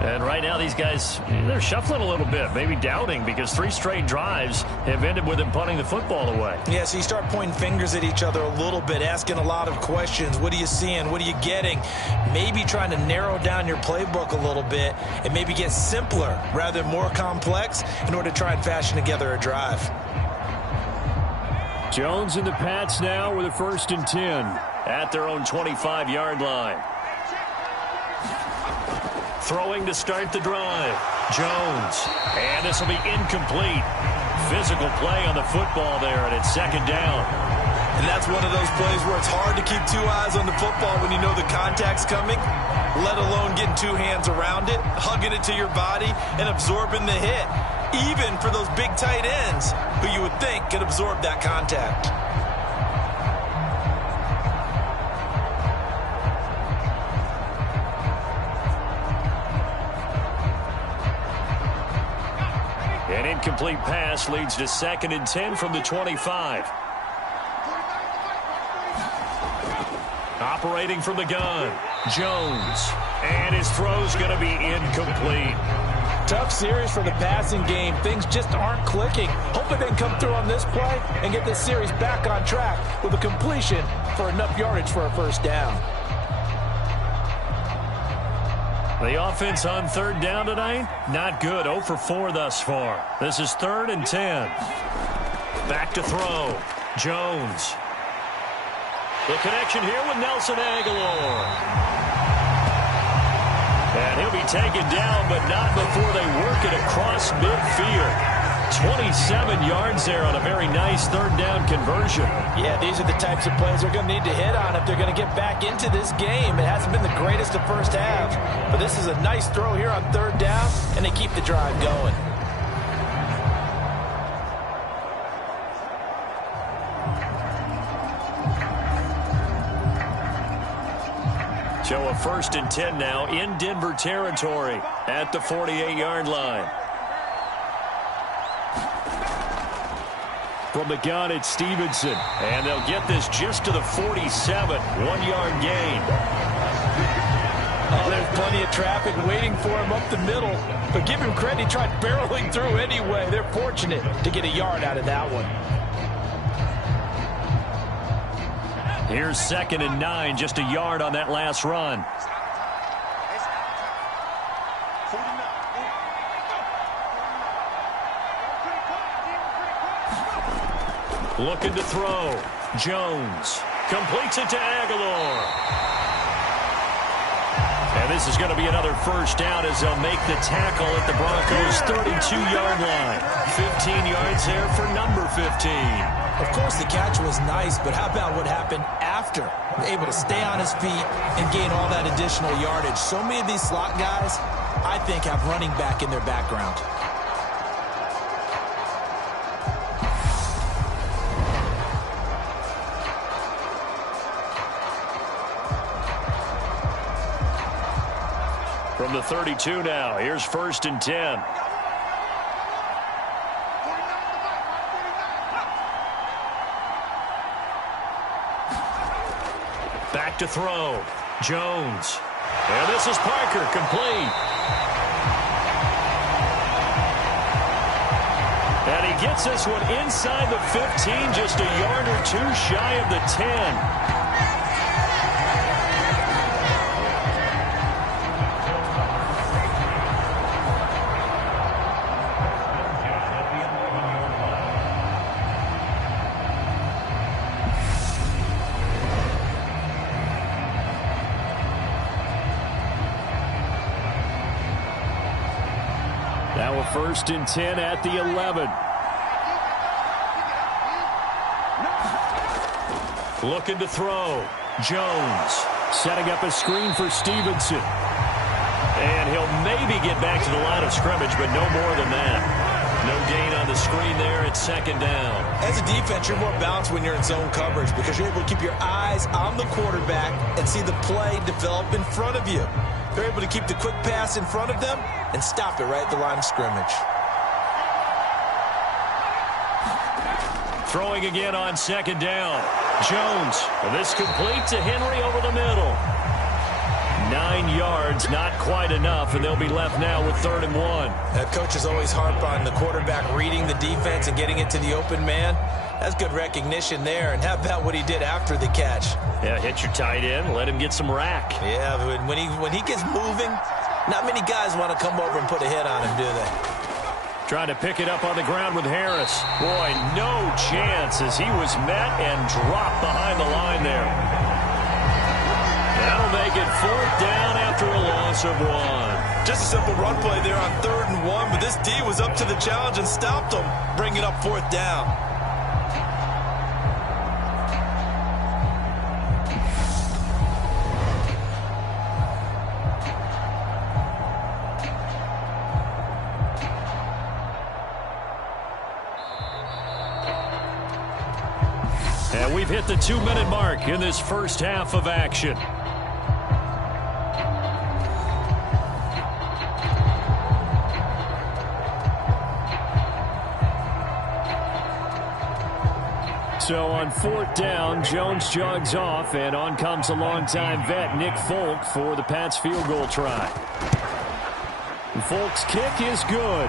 And right now these guys, they're shuffling a little bit, maybe doubting, because 3 straight drives have ended with them punting the football away. Yeah, so you start pointing fingers at each other a little bit, asking a lot of questions. What are you seeing? What are you getting? Maybe trying to narrow down your playbook a little bit and maybe get simpler rather than more complex in order to try and fashion together a drive. Jones and the Pats now with a 1st and 10. At their own 25-yard line. Throwing to start the drive. Jones. And this will be incomplete. Physical play on the football there, and it's second down. And that's one of those plays where it's hard to keep two eyes on the football when you know the contact's coming, let alone getting two hands around it, hugging it to your body, and absorbing the hit, even for those big tight ends who you would think could absorb that contact. An incomplete pass leads to 2nd and 10 from the 25. Operating from the gun, Jones. And his throw's going to be incomplete. Tough series for the passing game. Things just aren't clicking. Hoping they can come through on this play and get this series back on track with a completion for enough yardage for a first down. The offense on 3rd down tonight, not good. 0 for 4 thus far. This is 3rd and 10. Back to throw, Jones. The connection here with Nelson Aguilar. And he'll be taken down, but not before they work it across midfield. 27 yards there on a very nice 3rd down conversion. Yeah, these are the types of plays they're going to need to hit on if they're going to get back into this game. It hasn't been the greatest of first halves, but this is a nice throw here on 3rd down, and they keep the drive going. So a 1st and 10 now in Denver territory at the 48-yard line. From the gun, it's Stevenson. And they'll get this just to the 47, 1-yard gain. Oh, there's plenty of traffic waiting for him up the middle. But give him credit, he tried barreling through anyway. They're fortunate to get a yard out of that one. Here's 2nd and 9, just a yard on that last run. Looking to throw. Jones completes it to Aguilar. And this is going to be another first down as they'll make the tackle at the Broncos' 32-yard line. 15 yards there for number 15. Of course, the catch was nice, but how about what happened after? Able to stay on his feet and gain all that additional yardage. So many of these slot guys, I think, have running back in their background. From the 32 now, here's 1st and 10. Back to throw. Jones. And this is Parker, complete. And he gets this one inside the 15, just a yard or two shy of the 10. Now a 1st and 10 at the 11. Looking to throw. Jones. Setting up a screen for Stevenson. And he'll maybe get back to the line of scrimmage, but no more than that. No gain on the screen there at 2nd down. As a defense, you're more balanced when you're in zone coverage because you're able to keep your eyes on the quarterback and see the play develop in front of you. They're able to keep the quick pass in front of them and stop it right at the line of scrimmage. Throwing again on 2nd down. Jones. This complete to Henry over the middle. 9 yards, not quite enough, and they'll be left now with 3rd and 1. Coaches always harp on the quarterback reading the defense and getting it to the open man. That's good recognition there. And how about what he did after the catch? Yeah, hit your tight end, let him get some rack. Yeah, but when he gets moving, not many guys want to come over and put a hit on him, do they? Trying to pick it up on the ground with Harris. Boy, no chance as he was met and dropped behind the line there. That'll make it 4th down after a loss of 1. Just a simple run play there on 3rd and 1, but this D was up to the challenge and stopped him, bringing up 4th down. And we've hit the 2-minute mark in this first half of action. So on 4th down, Jones jogs off, and on comes a longtime vet, Nick Folk, for the Pats field goal try. And Folk's kick is good.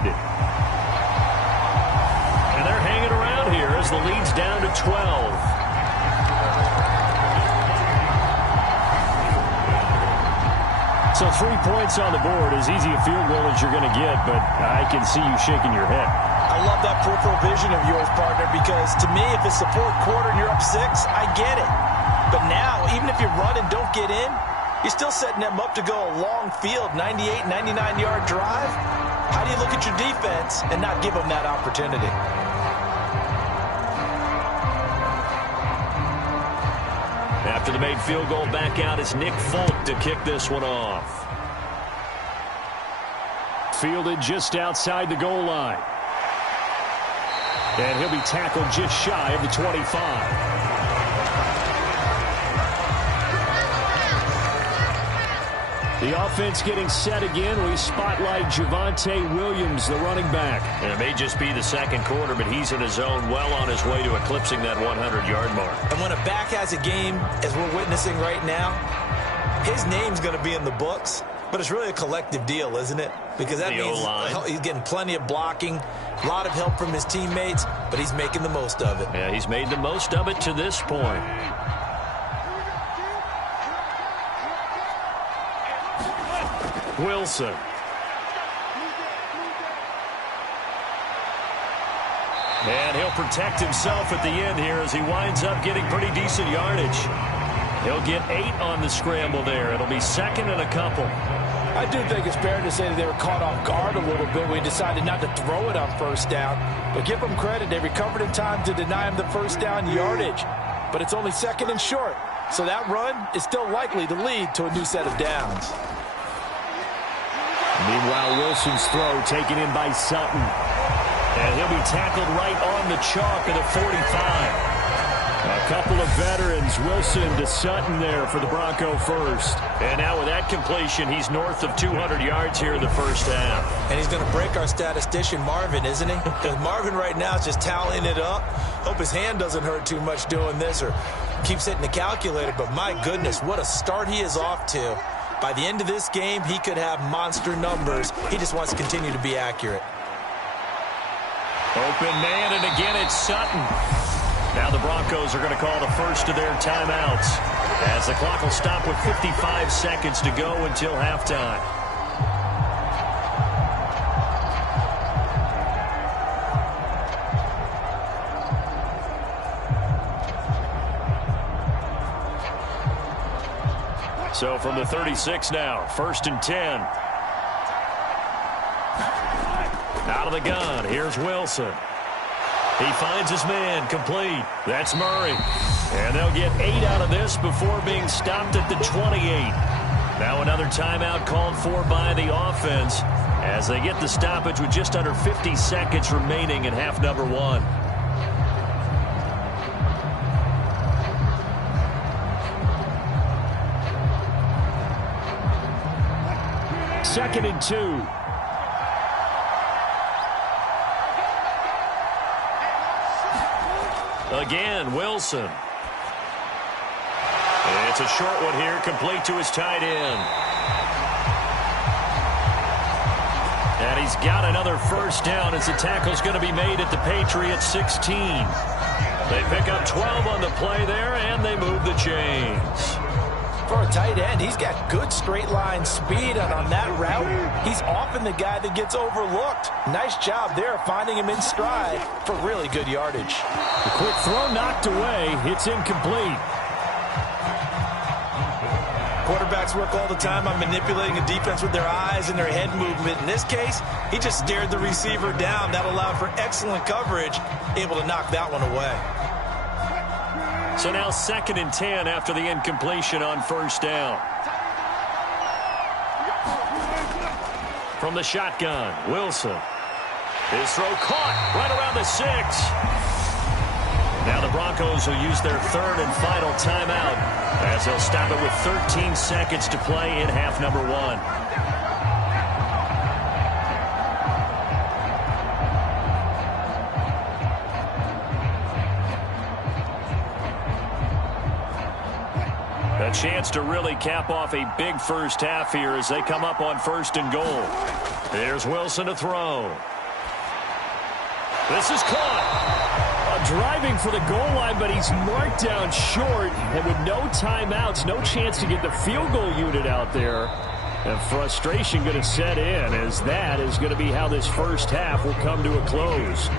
And they're hanging around here as the lead's down to 12. So 3 points on the board, as easy a field goal as you're going to get, but I can see you shaking your head. I love that peripheral vision of yours, partner, because to me, if it's the 4th quarter and you're up 6, I get it. But now, even if you run and don't get in, you're still setting them up to go a long field, 98, 99-yard drive. How do you look at your defense and not give them that opportunity? After the made field goal, back out is Nick Folk to kick this one off. Fielded just outside the goal line. And he'll be tackled just shy of the 25. The offense getting set again. We spotlight Javonte Williams, the running back. And it may just be the 2nd quarter, but he's in his zone, well on his way to eclipsing that 100-yard mark. And when a back has a game, as we're witnessing right now, his name's going to be in the books. But it's really a collective deal, isn't it? Because that means he's getting plenty of blocking, a lot of help from his teammates, but he's making the most of it. Yeah, he's made the most of it to this point. Wilson. And he'll protect himself at the end here as he winds up getting pretty decent yardage. He'll get 8 on the scramble there. It'll be 2nd and a couple. I do think it's fair to say that they were caught off guard a little bit when he decided not to throw it on 1st down. But give them credit. They recovered in time to deny him the 1st down yardage. But it's only 2nd and short. So that run is still likely to lead to a new set of downs. Meanwhile, Wilson's throw taken in by Sutton. And he'll be tackled right on the chalk of the 45. A couple of veterans, Wilson to Sutton there for the Bronco first. And now with that completion, he's north of 200 yards here in the first half. And he's going to break our statistician, Marvin, isn't he? Because Marvin right now is just tallying it up. Hope his hand doesn't hurt too much doing this or keeps hitting the calculator. But my goodness, what a start he is off to. By the end of this game, he could have monster numbers. He just wants to continue to be accurate. Open man, and again it's Sutton. Now the Broncos are going to call the first of their timeouts as the clock will stop with 55 seconds to go until halftime. So from the 36 now, 1st and 10. Out of the gun, here's Wilson. He finds his man, complete. That's Murray. And they'll get 8 out of this before being stopped at the 28. Now another timeout called for by the offense as they get the stoppage with just under 50 seconds remaining in half number 1. Second and 2. Again, Wilson. And it's a short one here, complete to his tight end. And he's got another first down as the tackle's going to be made at the Patriots 16. They pick up 12 on the play there, and they move the chains. For a tight end, he's got good straight line speed, and on that route, he's often the guy that gets overlooked. Nice job there finding him in stride for really good yardage. The quick throw knocked away. It's incomplete. Quarterback quarterbacks work all the time on manipulating a defense with their eyes and their head movement. In this case, he just stared the receiver down. That allowed for excellent coverage, able to knock that one away. So now 2nd and 10 after the incompletion on 1st down. From the shotgun, Wilson. His throw caught right around the 6. Now the Broncos will use their 3rd and final timeout as they'll stop it with 13 seconds to play in half number 1. A chance to really cap off a big first half here as they come up on 1st and goal. There's Wilson to throw. This is caught. Driving for the goal line, but he's marked down short. And with no timeouts, no chance to get the field goal unit out there. And frustration going to set in as that is going to be how this first half will come to a close.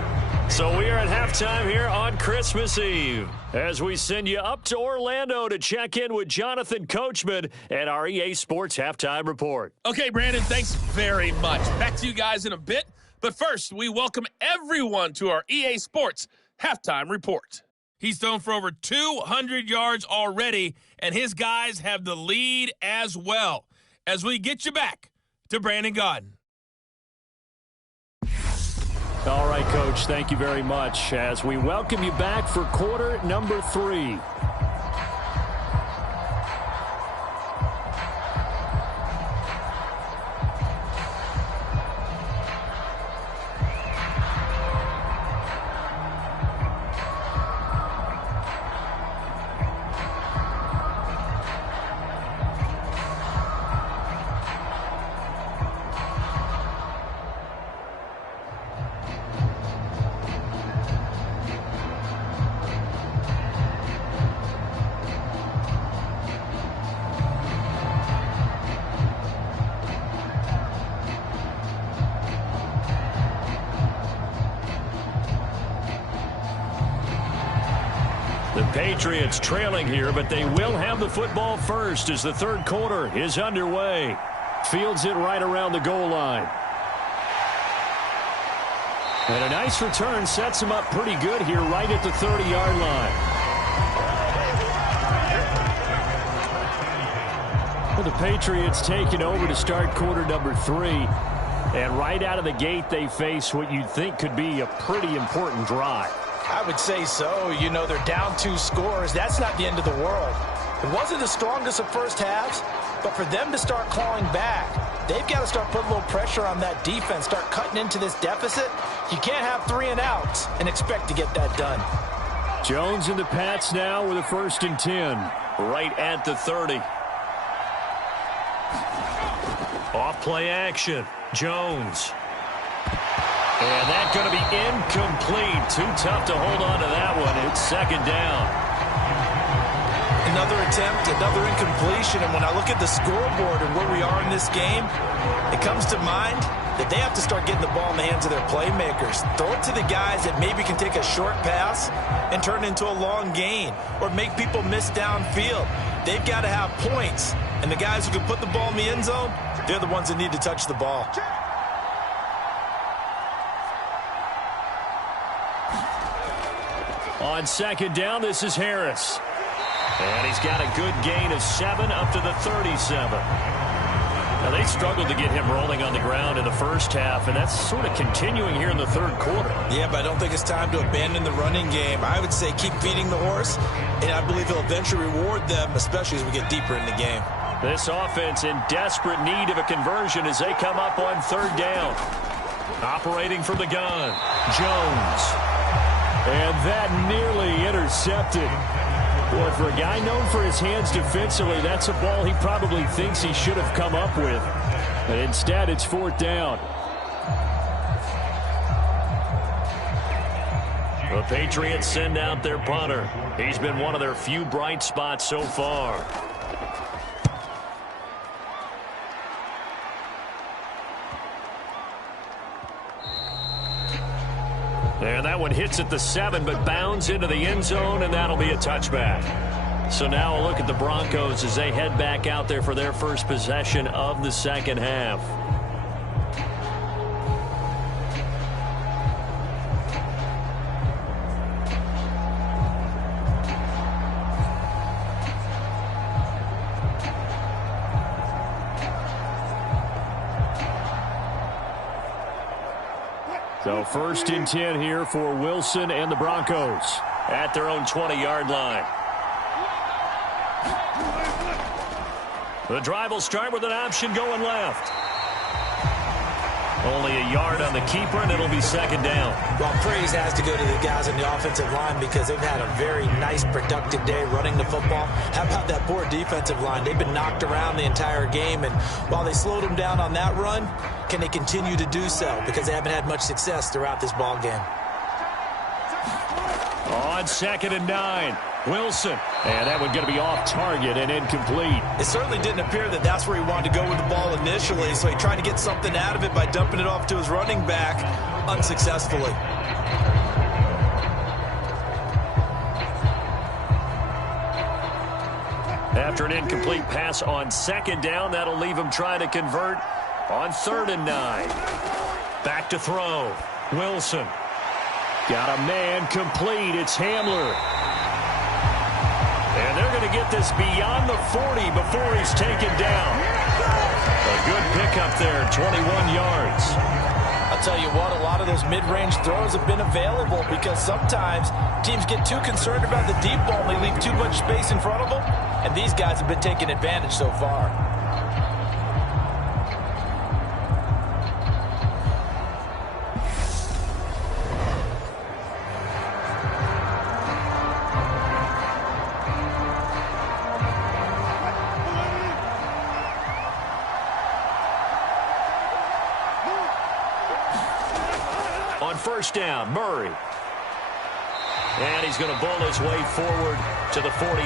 So we are at halftime here on Christmas Eve as we send you up to Orlando to check in with Jonathan Coachman and our EA Sports Halftime Report. Okay, Brandon, thanks very much. Back to you guys in a bit. But first, we welcome everyone to our EA Sports Halftime Report. He's thrown for over 200 yards already, and his guys have the lead as well. As we get you back to Brandon Gaudin. All right, Coach, thank you very much as we welcome you back for quarter number 3. The Patriots trailing here, but they will have the football first as the 3rd quarter is underway. Fields it right around the goal line. And a nice return sets him up pretty good here right at the 30-yard line. Well, the Patriots taking over to start quarter number 3. And right out of the gate, they face what you'd think could be a pretty important drive. I would say so. You know, they're down 2 scores. That's not the end of the world. It wasn't the strongest of first halves, but for them to start clawing back, they've got to start putting a little pressure on that defense, start cutting into this deficit. You can't have 3 and outs and expect to get that done. Jones and the Pats now with a 1st and 10. Right at the 30. Off play action. Jones. And that's going to be incomplete. Too tough to hold on to that one. It's 2nd down. Another attempt, another incompletion. And when I look at the scoreboard and where we are in this game, it comes to mind that they have to start getting the ball in the hands of their playmakers. Throw it to the guys that maybe can take a short pass and turn it into a long gain or make people miss downfield. They've got to have points. And the guys who can put the ball in the end zone, they're the ones that need to touch the ball. On 2nd down, this is Harris. And he's got a good gain of 7 up to the 37. Now, they struggled to get him rolling on the ground in the first half, and that's sort of continuing here in the 3rd quarter. Yeah, but I don't think it's time to abandon the running game. I would say keep feeding the horse, and I believe he'll eventually reward them, especially as we get deeper in the game. This offense in desperate need of a conversion as they come up on 3rd down. Operating from the gun, Jones. And that nearly intercepted. Boy, for a guy known for his hands defensively, that's a ball he probably thinks he should have come up with. But instead, it's 4th down. The Patriots send out their punter. He's been one of their few bright spots so far. And that one hits at the 7, but bounds into the end zone, and that'll be a touchback. So now a look at the Broncos as they head back out there for their first possession of the second half. So 1st and 10 here for Wilson and the Broncos at their own 20-yard line. The drive will start with an option going left. Only a yard on the keeper, and it'll be second down. Well, praise has to go to the guys on the offensive line because they've had a very nice, productive day running the football. How about that poor defensive line? They've been knocked around the entire game, and while they slowed them down on that run, can they continue to do so? Because they haven't had much success throughout this ball game. On 2nd and 9, Wilson. And that one going to be off target and incomplete. It certainly didn't appear that that's where he wanted to go with the ball initially, so he tried to get something out of it by dumping it off to his running back unsuccessfully. After an incomplete pass on 2nd down, that'll leave him trying to convert on 3rd and 9. Back to throw. Wilson. Got a man complete. It's Hamler. And they're going to get this beyond the 40 before he's taken down. A good pickup there, 21 yards. I'll tell you what, a lot of those mid-range throws have been available because sometimes teams get too concerned about the deep ball and they leave too much space in front of them, and these guys have been taking advantage so far. On 1st down, Murray. And he's going to bowl his way forward to the 48.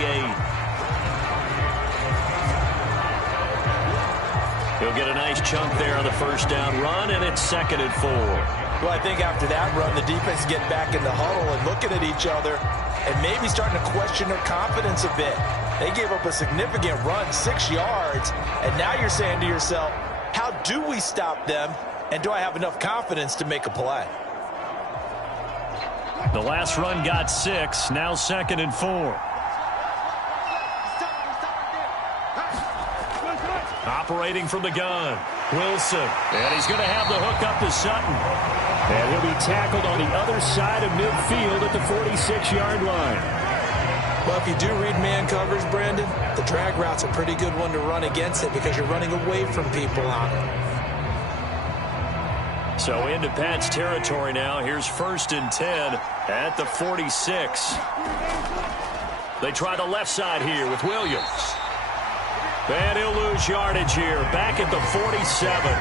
He'll get a nice chunk there on the 1st down run, and it's 2nd and 4. Well, I think after that run, the defense is getting back in the huddle and looking at each other and maybe starting to question their confidence a bit. They gave up a significant run, 6 yards, and now you're saying to yourself, how do we stop them, and do I have enough confidence to make a play? The last run got 6, now 2nd and 4. Operating from the gun, Wilson. And he's going to have the hook up to Sutton. And he'll be tackled on the other side of midfield at the 46-yard line. Well, if you do read man coverage, Brandon, the drag route's a pretty good one to run against it because you're running away from people on it. So into Pat's territory now. Here's 1st and 10 at the 46. They try the left side here with Williams. And he'll lose yardage here. Back at the 47.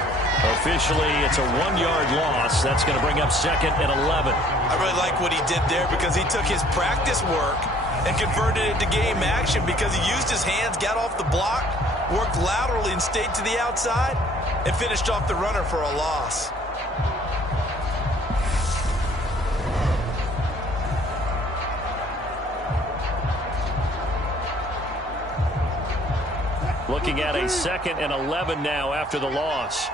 Officially, it's a 1-yard loss. That's going to bring up 2nd and 11. I really like what he did there because he took his practice work and converted it to game action because he used his hands, got off the block, worked laterally and stayed to the outside, and finished off the runner for a loss. Looking at a 2nd and 11 now after the loss.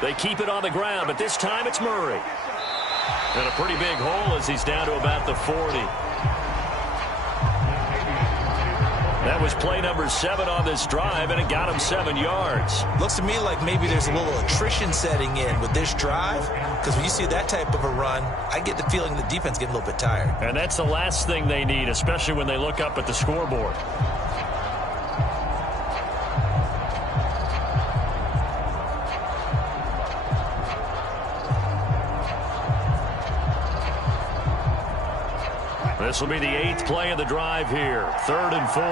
They keep it on the ground, but this time it's Murray. And a pretty big hole as he's down to about the 40. That was play number 7 on this drive, and it got him 7 yards. Looks to me like maybe there's a little attrition setting in with this drive, because when you see that type of a run, I get the feeling the defense getting a little bit tired. And that's the last thing they need, especially when they look up at the scoreboard. This will be the 8th play of the drive here. 3rd and 4.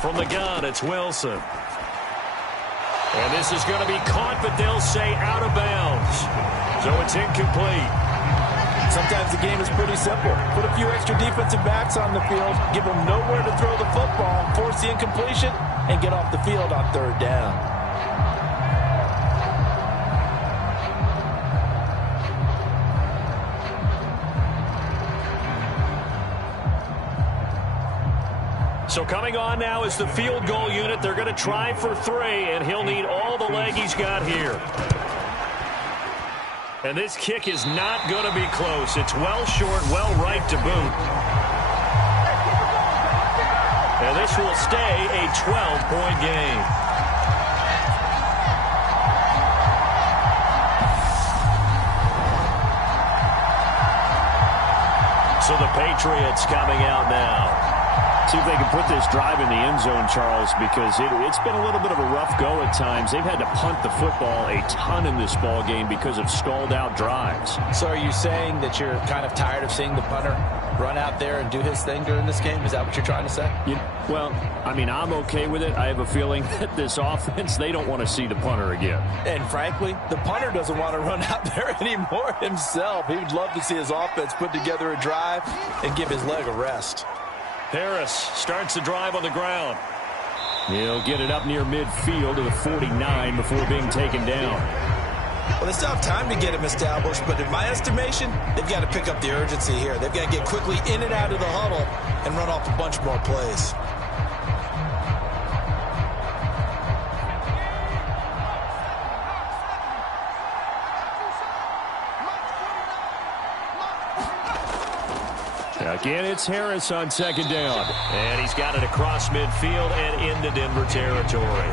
From the gun, it's Wilson. And this is going to be caught, but they'll say out of bounds. So it's incomplete. Sometimes the game is pretty simple. Put a few extra defensive backs on the field, give them nowhere to throw the football, force the incompletion, and get off the field on 3rd down. coming on now is the field goal unit. They're going to try for 3, and he'll need all the leg he's got here. And this kick is not going to be close. It's well short, well right to boot. And this will stay a 12-point game. So the Patriots coming out now. See if they can put this drive in the end zone, Charles, because it's been a little bit of a rough go at times. They've had to punt the football a ton in this ball game because of stalled-out drives. So are you saying that you're kind of tired of seeing the punter run out there and do his thing during this game? Is that what you're trying to say? Well, I mean, I'm okay with it. I have a feeling that this offense, they don't want to see the punter again. And frankly, the punter doesn't want to run out there anymore himself. He would love to see his offense put together a drive and give his leg a rest. Harris starts the drive on the ground. He'll get it up near midfield to the 49 before being taken down. Well, they still have time to get him established, but in my estimation, they've got to pick up the urgency here. They've got to get quickly in and out of the huddle and run off a bunch more plays. Again, it's Harris on second down. And he's got it across midfield and into Denver territory.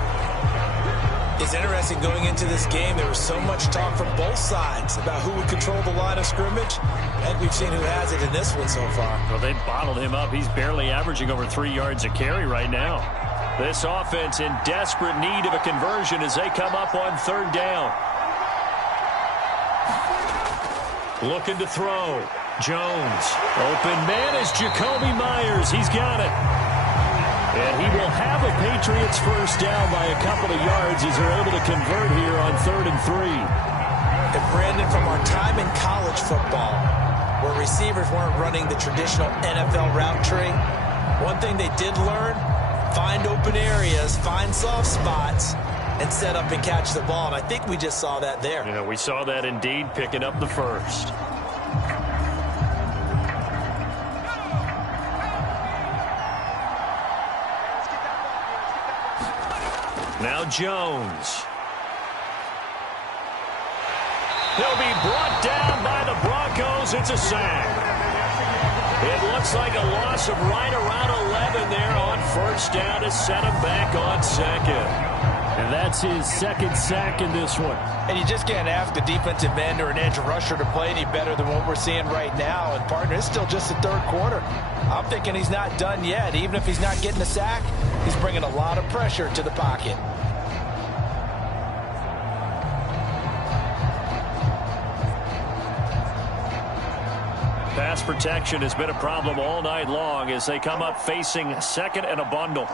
It's interesting going into this game. There was so much talk from both sides about who would control the line of scrimmage. And we've seen who has it in this one so far. Well, they bottled him up. He's barely averaging over 3 yards a carry right now. This offense in desperate need of a conversion as they come up on third down. Looking to throw. Jones. Open man is Jacoby Myers. He's got it. And he will have a Patriots first down by a couple of yards as they're able to convert here on 3rd and 3. And Brandon, from our time in college football, where receivers weren't running the traditional NFL route tree, one thing they did learn, find open areas, find soft spots, and set up and catch the ball. And I think we just saw that there. Yeah, we saw that indeed, picking up the first. Now Jones. He'll be brought down by the Broncos. It's a sack. It looks like a loss of right around 11 there on first down to set him back on second. And that's his second sack in this one. And you just can't ask a defensive end or an edge rusher to play any better than what we're seeing right now. And, partner, it's still just the third quarter. I'm thinking he's not done yet. Even if he's not getting a sack, he's bringing a lot of pressure to the pocket. Pass protection has been a problem all night long as they come up facing second and a bundle.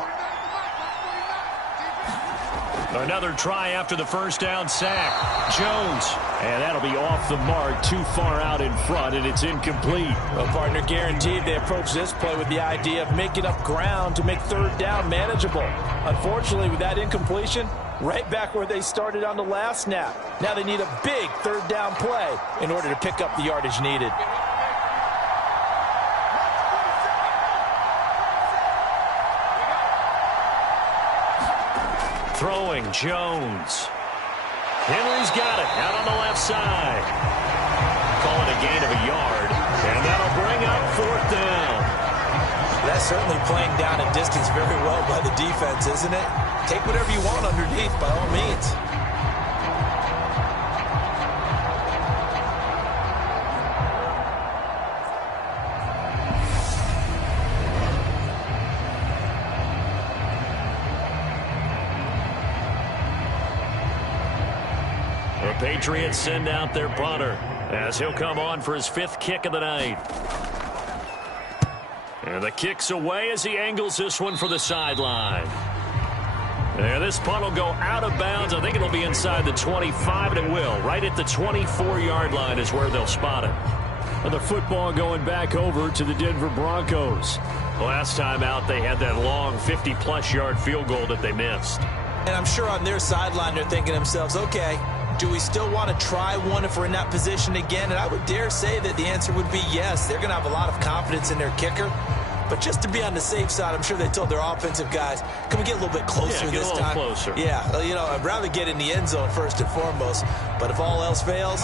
Another try after the first down sack. Jones. And that'll be off the mark, too far out in front, and it's incomplete. Well, partner, guaranteed they approach this play with the idea of making up ground to make third down manageable. Unfortunately, with that incompletion, right back where they started on the last snap. Now they need a big third down play in order to pick up the yardage needed. Throwing, Jones. Henry's got it out on the left side. Call it a gain of a yard, and that'll bring up fourth down. That's certainly playing down a distance very well by the defense, isn't it? Take whatever you want underneath, by all means. The Patriots send out their punter as he'll come on for his 5th kick of the night. And the kick's away as he angles this one for the sideline. And this punt will go out of bounds. I think it'll be inside the 25, and it will. Right at the 24-yard line is where they'll spot it. And the football going back over to the Denver Broncos. Last time out, they had that long 50-plus yard field goal that they missed. And I'm sure on their sideline they're thinking to themselves, okay, do we still want to try one if we're in that position again? And I would dare say that the answer would be yes. They're going to have a lot of confidence in their kicker. But just to be on the safe side, I'm sure they told their offensive guys, can we get a little bit closer get this a little time? closer. Yeah, you know, I'd rather get in the end zone first and foremost. But if all else fails,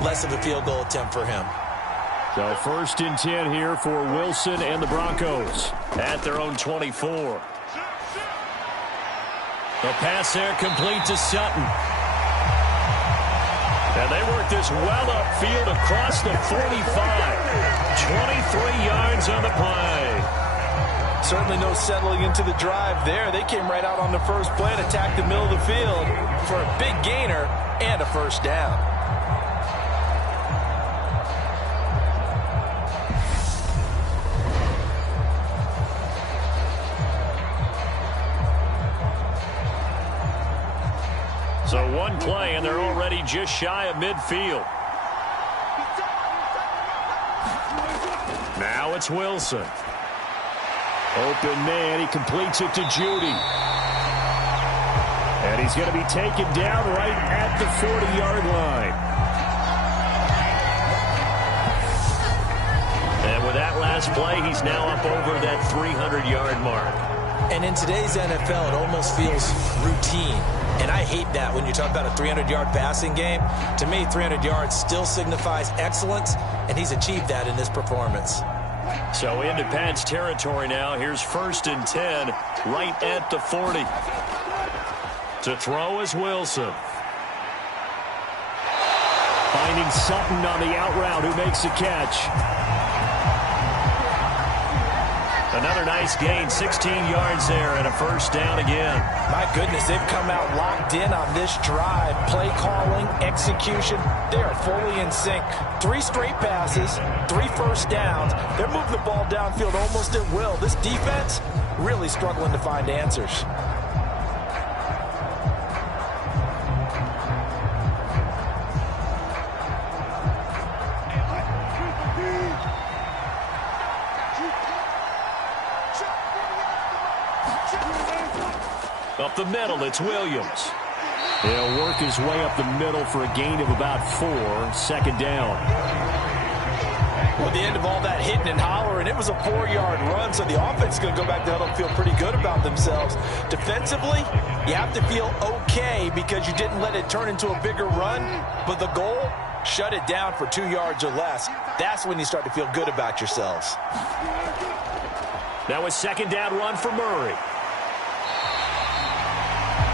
less of a field goal attempt for him. So 1st and 10 here for Wilson and the Broncos. At their own 24. The pass there complete to Sutton. And they work this well upfield across the 45. 23 yards on the play. Certainly no settling into the drive there. They came right out on the first play and attacked the middle of the field for a big gainer and a first down. So one play, and they're already just shy of midfield. Now it's Wilson. Open man, he completes it to Judy. And he's going to be taken down right at the 40-yard line. And with that last play, he's now up over that 300-yard mark. And in today's NFL, it almost feels routine. And I hate that when you talk about a 300-yard passing game. To me, 300 yards still signifies excellence, and he's achieved that in this performance. So into Pat's territory now. Here's 1st and 10 right at the 40. To throw is Wilson. Finding Sutton on the out route, who makes the catch. Another nice gain, 16 yards there, and a first down again. My goodness, they've come out locked in on this drive. Play calling, execution, they are fully in sync. 3 straight passes, 3 first downs. They're moving the ball downfield almost at will. This defense really struggling to find answers. Up the middle, it's Williams. He'll work his way up the middle for a gain of about 4. 2nd down. Well, at the end of all that hitting and hollering, it was a 4-yard run, so the offense is going to go back to huddle and feel pretty good about themselves. Defensively, you have to feel okay because you didn't let it turn into a bigger run, but the goal, shut it down for 2 yards or less. That's when you start to feel good about yourselves. Now a 2nd down run for Murray.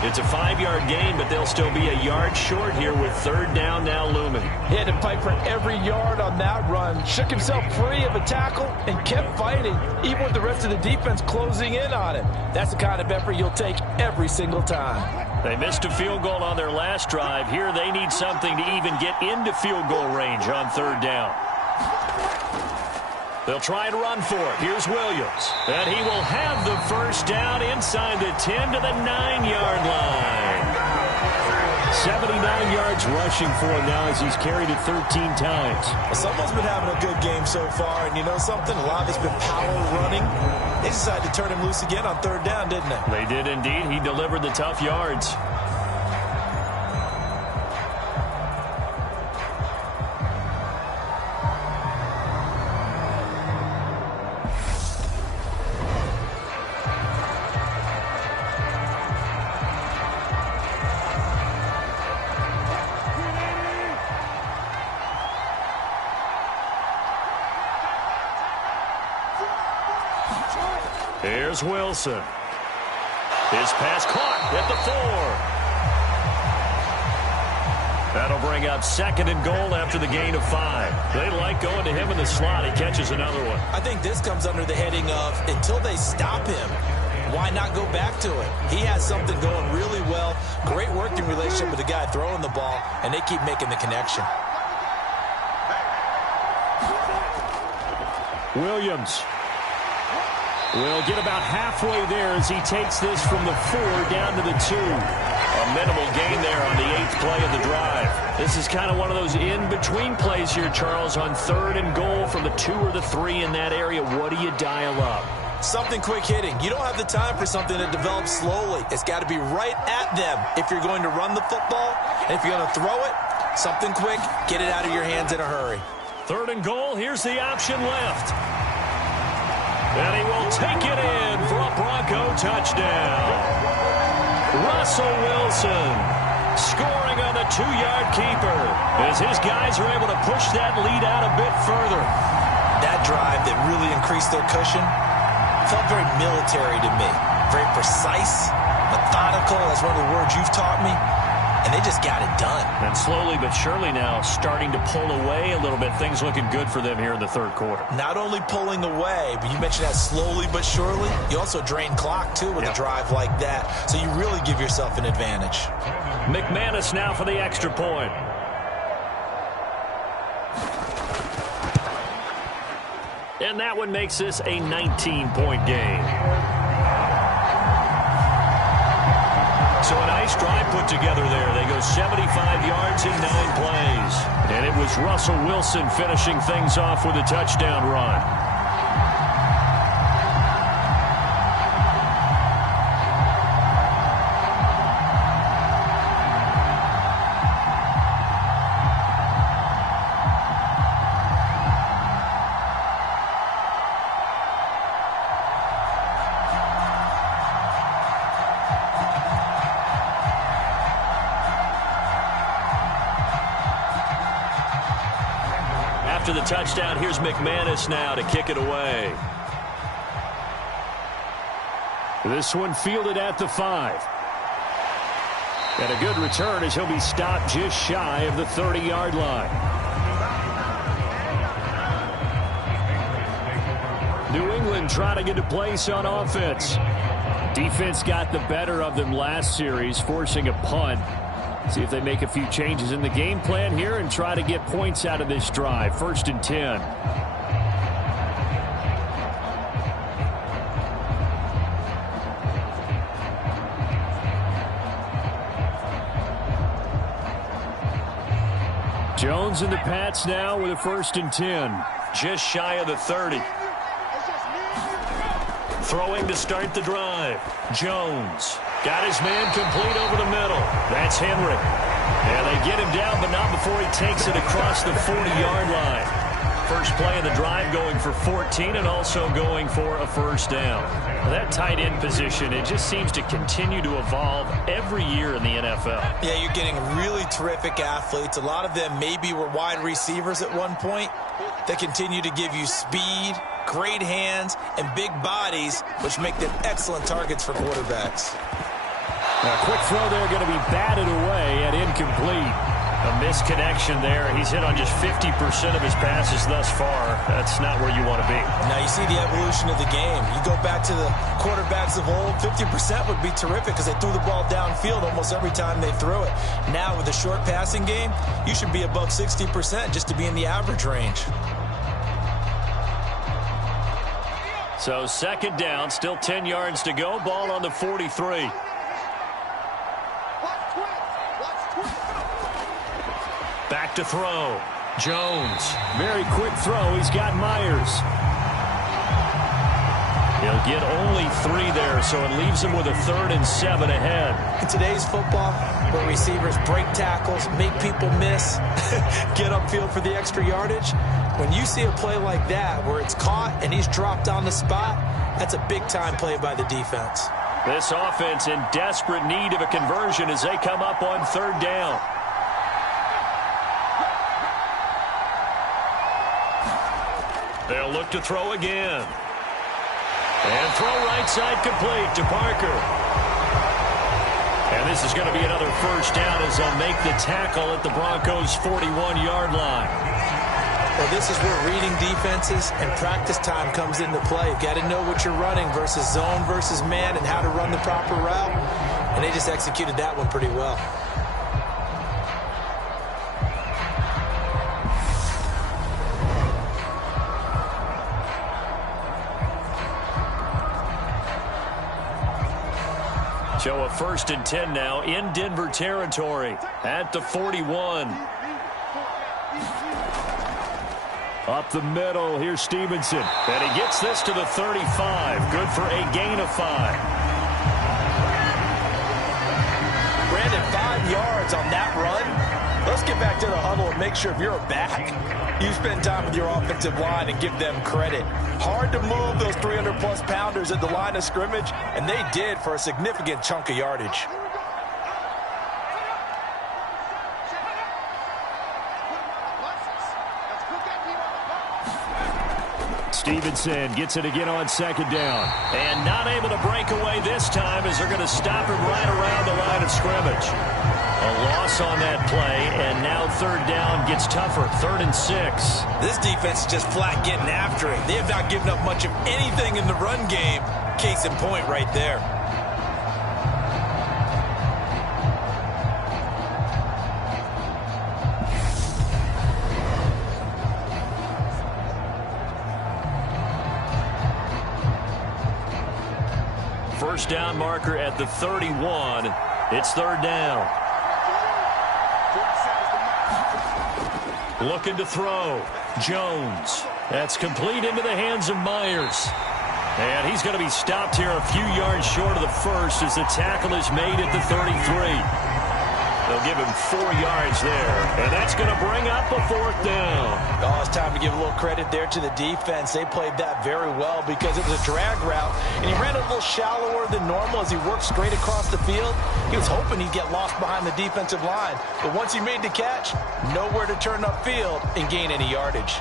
It's a 5-yard gain, but they'll still be a yard short here with 3rd down now looming. He had to fight for every yard on that run. Shook himself free of a tackle and kept fighting, even with the rest of the defense closing in on him. That's the kind of effort you'll take every single time. They missed a field goal on their last drive. Here they need something to even get into field goal range on 3rd down. They'll try and run for it. Here's Williams. And he will have the first down inside the 10 to the 9-yard line. 79 yards rushing for him now as he's carried it 13 times. Well, someone's been having a good game so far, and you know something? A lot of it's been power running. They decided to turn him loose again on 3rd down, didn't they? They did indeed. He delivered the tough yards. Here's Wilson. His pass caught at the 4. That'll bring up 2nd and goal after the gain of 5. They like going to him in the slot. He catches another one. I think this comes under the heading of until they stop him, why not go back to it? He has something going really well. Great working relationship with the guy throwing the ball, and they keep making the connection. Williams will get about halfway there as he takes this from the 4 down to the 2. A minimal gain there on the 8th play of the drive. This is kind of one of those in-between plays here, Charles, on 3rd and goal from the 2 or the 3 in that area. What do you dial up? Something quick hitting. You don't have the time for something that develops slowly. It's got to be right at them if you're going to run the football. And if you're going to throw it, something quick, get it out of your hands in a hurry. 3rd and goal. Here's the option left. And he will take it in for a Bronco touchdown. Russell Wilson scoring on the 2-yard keeper as his guys are able to push that lead out a bit further. That drive that really increased their cushion felt very military to me. Very precise, methodical. That's one of the words you've taught me. And they just got it done. And slowly but surely now starting to pull away a little bit. Things looking good for them here in the third quarter. Not only pulling away, but you mentioned that slowly but surely. You also drain clock, too, with a drive like that. So you really give yourself an advantage. McManus now for the extra point. And that one makes this a 19-point game. So a nice drive put together there. They go 75 yards in 9 plays. And it was Russell Wilson finishing things off with a touchdown run. After the touchdown, here's McManus now to kick it away. This one fielded at the 5. And a good return as he'll be stopped just shy of the 30-yard line. New England trying to get a place on offense. Defense got the better of them last series, forcing a punt. See if they make a few changes in the game plan here and try to get points out of this drive. 1st and 10. Jones and the Pats now with a 1st and 10. Just shy of the 30. Throwing to start the drive. Jones. Got his man complete over the middle. That's Henry. And they get him down, but not before he takes it across the 40-yard line. First play of the drive going for 14 and also going for a 1st down. That tight end position, it just seems to continue to evolve every year in the NFL. Yeah, you're getting really terrific athletes. A lot of them maybe were wide receivers at one point. They continue to give you speed, great hands, and big bodies, which make them excellent targets for quarterbacks. A quick throw there going to be batted away and incomplete. A misconnection there. He's hit on just 50% of his passes thus far. That's not where you want to be. Now you see the evolution of the game. You go back to the quarterbacks of old, 50% would be terrific because they threw the ball downfield almost every time they threw it. Now with the short passing game, you should be above 60% just to be in the average range. So 2nd down, still 10 yards to go. Ball on the 43. Back to throw. Jones. Very quick throw. He's got Myers. He'll get only 3 there, so it leaves him with a 3rd and 7 ahead. In today's football, where receivers break tackles, make people miss, get upfield for the extra yardage, when you see a play like that where it's caught and he's dropped on the spot, that's a big-time play by the defense. This offense in desperate need of a conversion as they come up on 3rd down. They'll look to throw again. And throw right side complete to Parker. And this is going to be another 1st down as they'll make the tackle at the Broncos' 41-yard line. Well, this is where reading defenses and practice time comes into play. You've got to know what you're running versus zone versus man and how to run the proper route. And they just executed that one pretty well. So a 1st and 10 now in Denver territory at the 41. Up the middle, here's Stevenson. And he gets this to the 35. Good for a gain of 5. Brandon, 5 yards on that run. Let's get back to the huddle and make sure if you're a back, You spend time with your offensive line and give them credit. Hard to move those 300-plus pounders at the line of scrimmage, and they did for a significant chunk of yardage. Stevenson gets it again on second down. And not able to break away this time as they're going to stop him right around the line of scrimmage. A loss on that play, and now third down gets tougher. 3rd and 6. This defense is just flat getting after it. They have not given up much of anything in the run game. Case in point right there. First down marker at the 31. It's 3rd down. Looking to throw. Jones. That's complete into the hands of Myers. And he's going to be stopped here a few yards short of the first as the tackle is made at the 33. They'll give him 4 yards there. And that's going to bring up a 4th down. Oh, it's time to give a little credit there to the defense. They played that very well because it was a drag route, and he ran a little shallower than normal as he worked straight across the field. He was hoping he'd get lost behind the defensive line, but once he made the catch, nowhere to turn upfield and gain any yardage.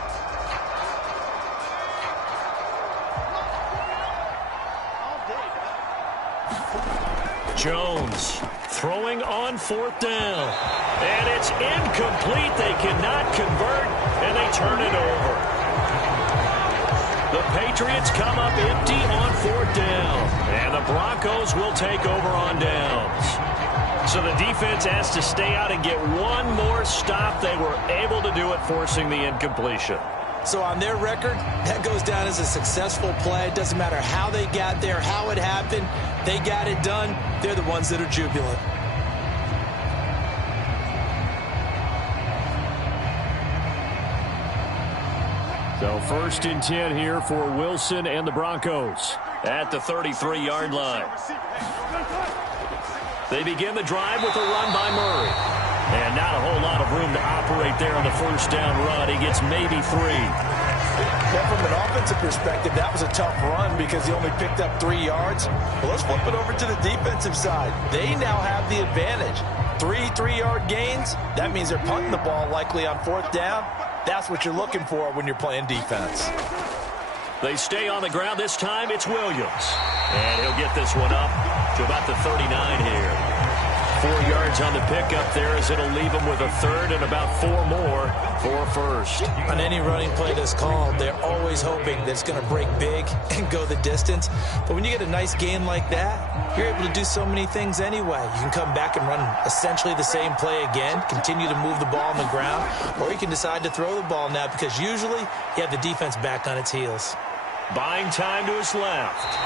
Jones throwing on 4th down. And it's incomplete. They cannot convert, and they turn it over. The Patriots come up empty on 4th down. And the Broncos will take over on downs. So the defense has to stay out and get one more stop. They were able to do it, forcing the incompletion. So on their record, that goes down as a successful play. It doesn't matter how they got there, how it happened. They got it done. They're the ones that are jubilant. So 1st and 10 here for Wilson and the Broncos. At the 33-yard line. They begin the drive with a run by Murray. And not a whole lot of room to operate there on the first down run. He gets maybe 3. Well, from an offensive perspective, that was a tough run because he only picked up 3 yards. Well, let's flip it over to the defensive side. They now have the advantage. 3-3-yard gains. That means they're punting the ball likely on 4th down. That's what you're looking for when you're playing defense. They stay on the ground. This time it's Williams. And he'll get this one up to about the 39 here. 4 yards on the pickup there as it'll leave him with a 3rd and about 4 more for a 1st. On any running play that's called, they're always hoping that it's going to break big and go the distance. But when you get a nice gain like that, you're able to do so many things anyway. You can come back and run essentially the same play again, continue to move the ball on the ground, or you can decide to throw the ball now because usually you have the defense back on its heels. Buying time to his left.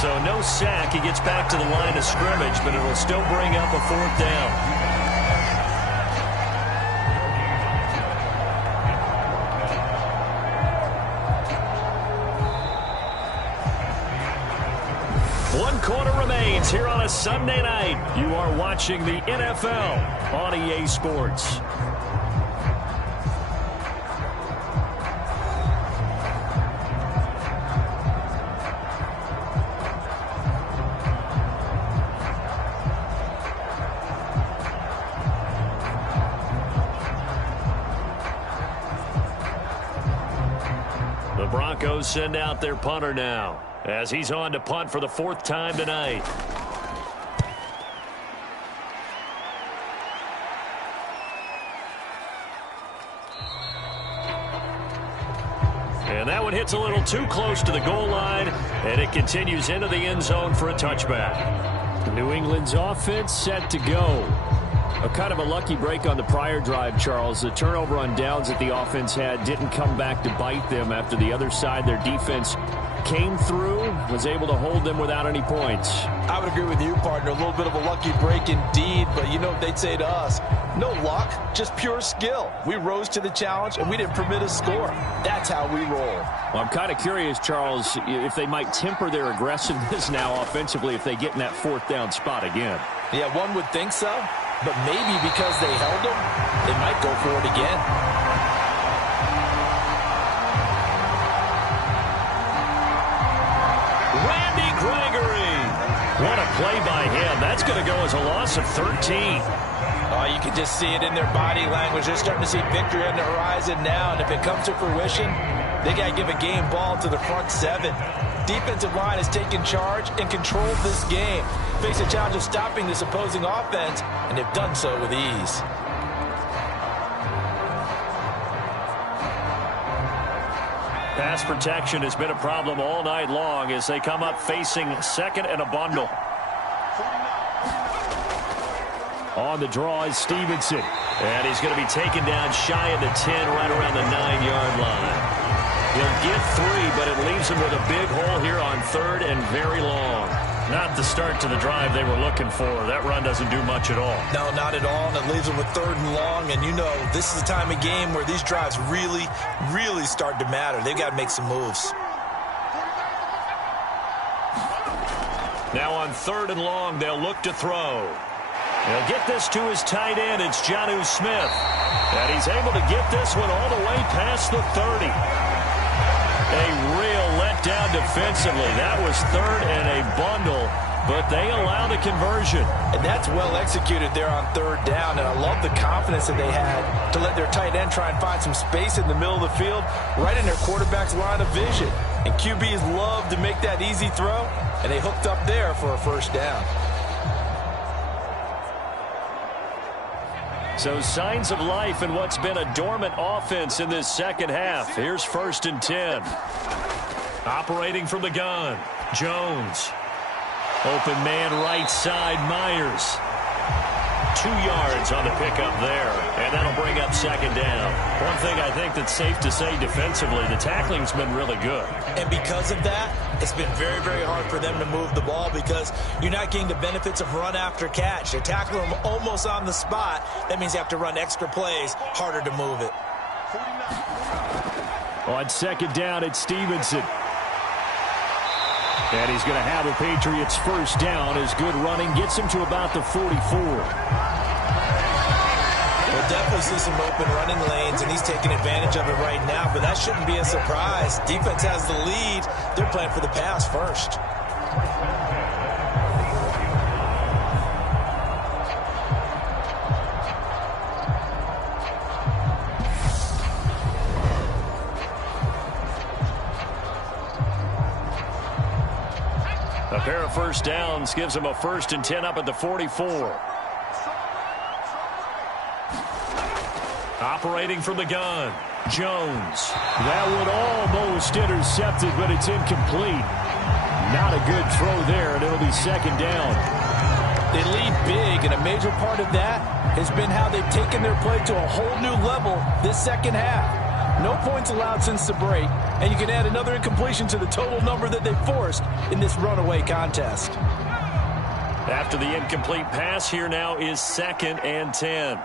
So no sack. He gets back to the line of scrimmage, but it'll still bring up a 4th down. One quarter remains here on a Sunday night. You are watching the NFL on EA Sports. The Broncos send out their punter now as he's on to punt for the 4th time tonight. And that one hits a little too close to the goal line, and it continues into the end zone for a touchback. New England's offense set to go. A kind of a lucky break on the prior drive, Charles. The turnover on downs that the offense had didn't come back to bite them after the other side. Their defense came through, was able to hold them without any points. I would agree with you, partner. A little bit of a lucky break indeed, but you know what they'd say to us? No luck, just pure skill. We rose to the challenge, and we didn't permit a score. That's how we roll. Well, I'm kind of curious, Charles, if they might temper their aggressiveness now offensively if they get in that 4th down spot again. Yeah, one would think so, but maybe because they held them, they might go for it again. go as a loss of 13. Oh, you can just see it in their body language. They're starting to see victory on the horizon now, and if it comes to fruition, they got to give a game ball to the front seven. Defensive line has taken charge and controlled this game. Face a challenge of stopping this opposing offense, and they've done so with ease. Pass protection has been a problem all night long as they come up facing second and a bundle. On the draw is Stevenson. And he's going to be taken down shy of the 10, right around the 9-yard line. He'll get 3, but it leaves him with a big hole here on third and very long. Not the start to the drive they were looking for. That run doesn't do much at all. No, not at all, and it leaves them with third and long. And you know, this is the time of game where these drives really, really start to matter. They've got to make some moves. Now on third and long, they'll look to throw. He'll get this to his tight end. It's Jonnu Smith. And he's able to get this one all the way past the 30. A real letdown defensively. That was third and a bundle, but they allow the conversion. And that's well executed there on third down, and I love the confidence that they had to let their tight end try and find some space in the middle of the field, right in their quarterback's line of vision. And QBs love to make that easy throw, and they hooked up there for a first down. So signs of life in what's been a dormant offense in this second half. Here's 1st and 10. Operating from the gun, Jones. Open man right side, Myers. 2 yards on the pickup there, and that'll bring up second down. One thing I think that's safe to say defensively, the tackling's been really good. And because of that, it's been very, very hard for them to move the ball because you're not getting the benefits of run after catch. They're tackling them almost on the spot. That means you have to run extra plays, harder to move it. On second down, it's Stevenson. And he's going to have a Patriots first down as good running gets him to about the 44. We'll definitely see some open running lanes, and he's taking advantage of it right now, but that shouldn't be a surprise. Defense has the lead. They're playing for the pass first. A pair of first downs gives him a 1st and 10 up at the 44. Operating from the gun, Jones. That one almost intercepted, but it's incomplete. Not a good throw there, and it'll be second down. They lead big, and a major part of that has been how they've taken their play to a whole new level this second half. No points allowed since the break, and you can add another incompletion to the total number that they forced in this runaway contest. After the incomplete pass, here now is 2nd and 10.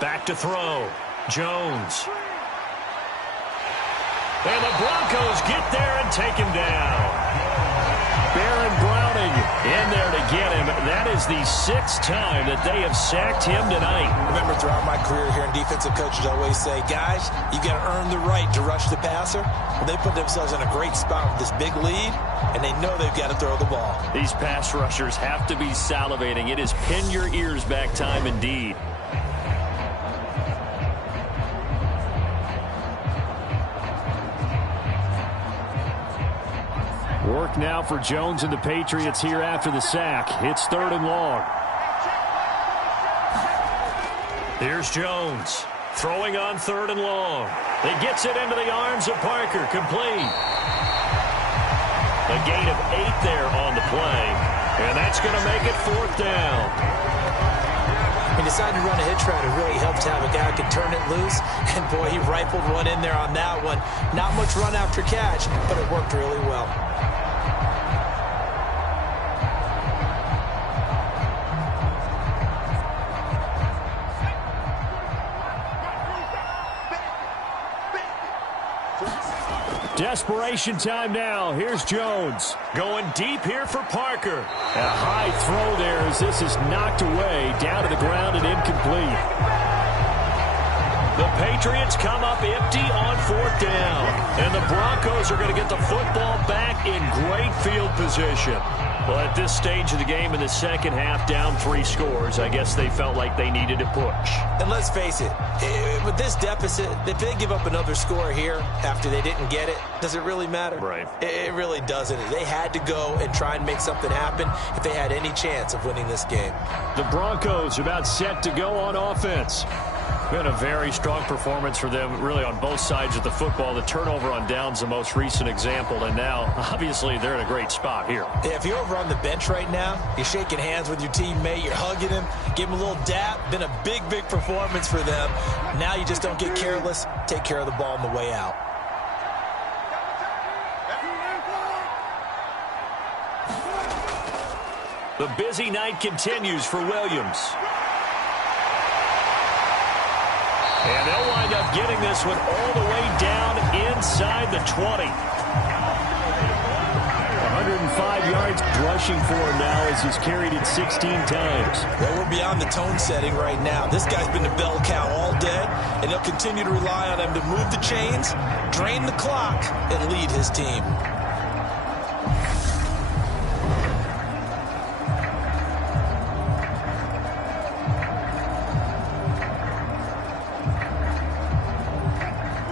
Back to throw. Jones. And the Broncos get there and take him down. Baron Browning in there to get him. That is the 6th time that they have sacked him tonight. Remember, throughout my career here, defensive coaches always say, guys, you got to earn the right to rush the passer. Well, they put themselves in a great spot with this big lead, and they know they've got to throw the ball. These pass rushers have to be salivating. It is pin your ears back time indeed. Work now for Jones and the Patriots here after the sack. It's 3rd and long. Here's Jones throwing on 3rd and long. He gets it into the arms of Parker, complete. A gain of 8 there on the play, and that's going to make it 4th down. He decided to run a hitch route. It really helped to have a guy who can turn it loose, and boy, he rifled one in there on that one. Not much run after catch, but it worked really well. Desperation time now. Here's Jones. Going deep here for Parker. A high throw there as this is knocked away, down to the ground and incomplete. The Patriots come up empty on 4th down. And the Broncos are going to get the football back in great field position. Well, at this stage of the game in the second half, down 3 scores, I guess they felt like they needed to push. And let's face it, with this deficit, if they give up another score here after they didn't get it, does it really matter? Right. It really doesn't. They had to go and try and make something happen if they had any chance of winning this game. The Broncos about set to go on offense. Been a very strong performance for them, really, on both sides of the football. The turnover on downs, the most recent example, and now, obviously, they're in a great spot here. Yeah, if you're over on the bench right now, you're shaking hands with your teammate, you're hugging him, give him a little dap. Been a big, big performance for them. Now you just don't get careless. Take care of the ball on the way out. The busy night continues for Williams. And they'll wind up getting this one all the way down inside the 20. 105 yards rushing for him now as he's carried it 16 times. Well, we're beyond the tone setting right now. This guy's been the bell cow all day, and he'll continue to rely on him to move the chains, drain the clock, and lead his team.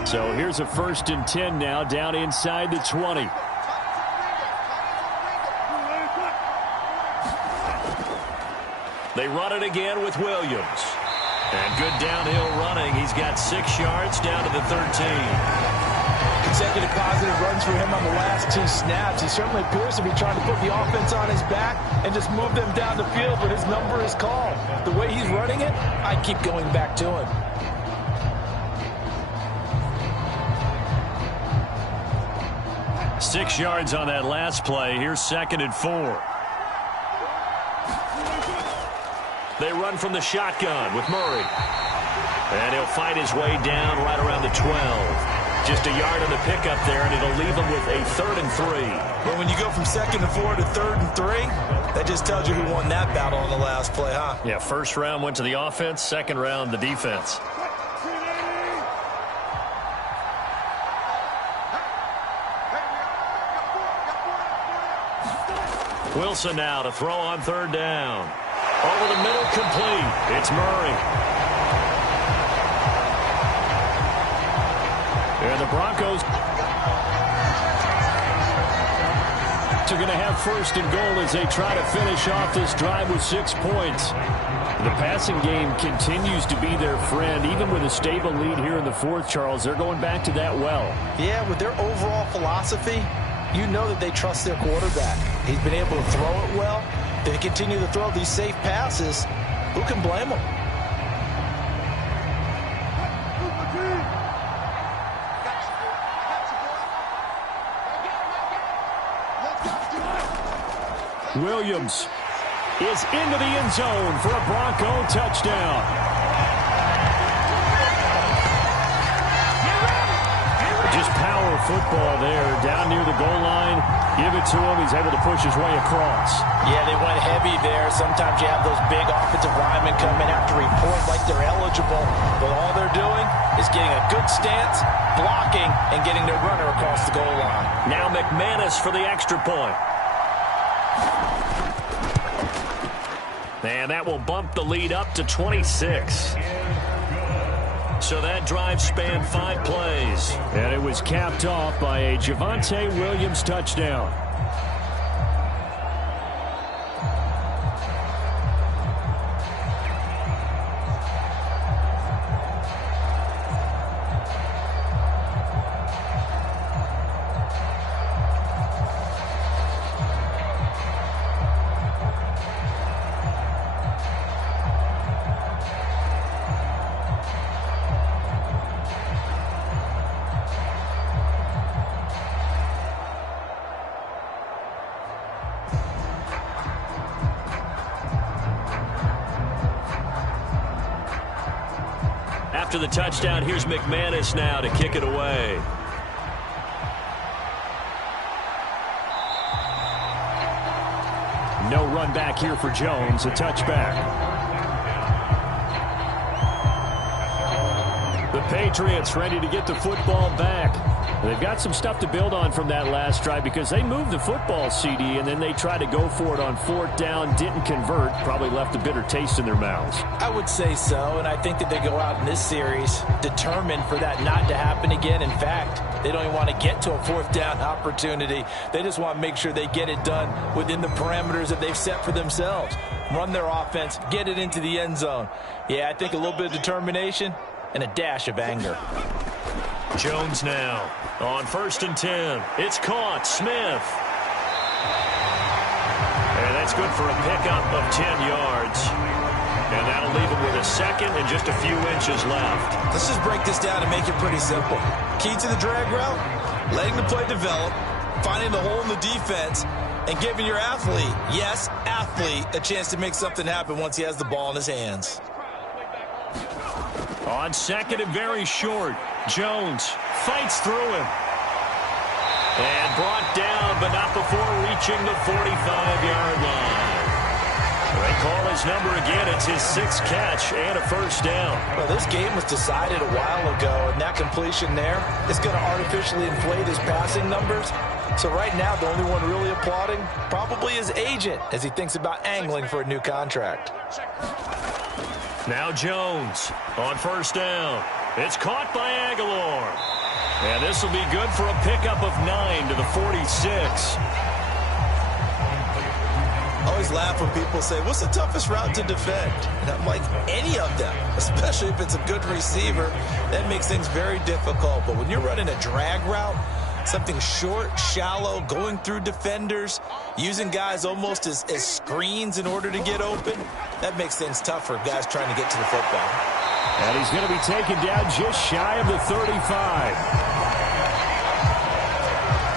So here's a 1st and 10 now, down inside the 20. They run it again with Williams. And good downhill running. He's got 6 yards down to the 13. Consecutive positive runs for him on the last 2 snaps. He certainly appears to be trying to put the offense on his back and just move them down the field, but his number is called. The way he's running it, I keep going back to him. Six yards on that last play. Here's 2nd and 4. They run from the shotgun with Murray. And he'll fight his way down right around the 12. Just a yard on the pickup there, and it'll leave him with a 3rd and 3. But when you go from 2nd and 4 to 3rd and 3, that just tells you who won that battle on the last play, huh? Yeah, 1st round went to the offense, 2nd round the defense. Wilson now to throw on 3rd down. Over the middle, complete. It's Murray. And the Broncos are going to have 1st and goal as they try to finish off this drive with 6 points. The passing game continues to be their friend, even with a stable lead here in the 4th, Charles. They're going back to that well. Yeah, with their overall philosophy, you know that they trust their quarterback. He's been able to throw it well. They continue to throw these safe passes. Who can blame them? Williams is into the end zone for a Bronco touchdown. Just power football there, down near the goal line. Give it to him. He's able to push his way across. Yeah, they went heavy there. Sometimes you have those big offensive linemen come in after report like they're eligible, but all they're doing is getting a good stance, blocking, and getting their runner across the goal line. Now McManus for the extra point. And that will bump the lead up to 26. So that drive spanned 5 plays. And it was capped off by a Javonte Williams touchdown. After the touchdown, here's McManus now to kick it away. No run back here for Jones, a touchback. The Patriots ready to get the football back. They've got some stuff to build on from that last drive because they moved the football, CD, and then they tried to go for it on 4th down, didn't convert, probably left a bitter taste in their mouths. I would say so, and I think that they go out in this series determined for that not to happen again. In fact, they don't even want to get to a 4th down opportunity. They just want to make sure they get it done within the parameters that they've set for themselves. Run their offense, get it into the end zone. Yeah, I think a little bit of determination and a dash of anger. Jones now on 1st and 10. It's caught. Smith. And that's good for a pickup of 10 yards. And that'll leave him with a second and just a few inches left. Let's just break this down and make it pretty simple. Key to the drag route, letting the play develop, finding the hole in the defense, and giving your athlete, yes, athlete, a chance to make something happen once he has the ball in his hands. On 2nd and very short, Jones fights through him. And brought down, but not before reaching the 45-yard line. They call his number again. It's his 6th catch and a 1st down. Well, this game was decided a while ago, and that completion there is going to artificially inflate his passing numbers. So right now, the only one really applauding probably his agent as he thinks about angling for a new contract. Now Jones on 1st down. It's caught by Aguilar. And this will be good for a pickup of 9 to the 46. I always laugh when people say, what's the toughest route to defend? And I'm like, any of them, especially if it's a good receiver. That makes things very difficult. But when you're running a drag route, something short, shallow, going through defenders, using guys almost as screens in order to get open, that makes things tough for guys trying to get to the football. And he's going to be taken down just shy of the 35.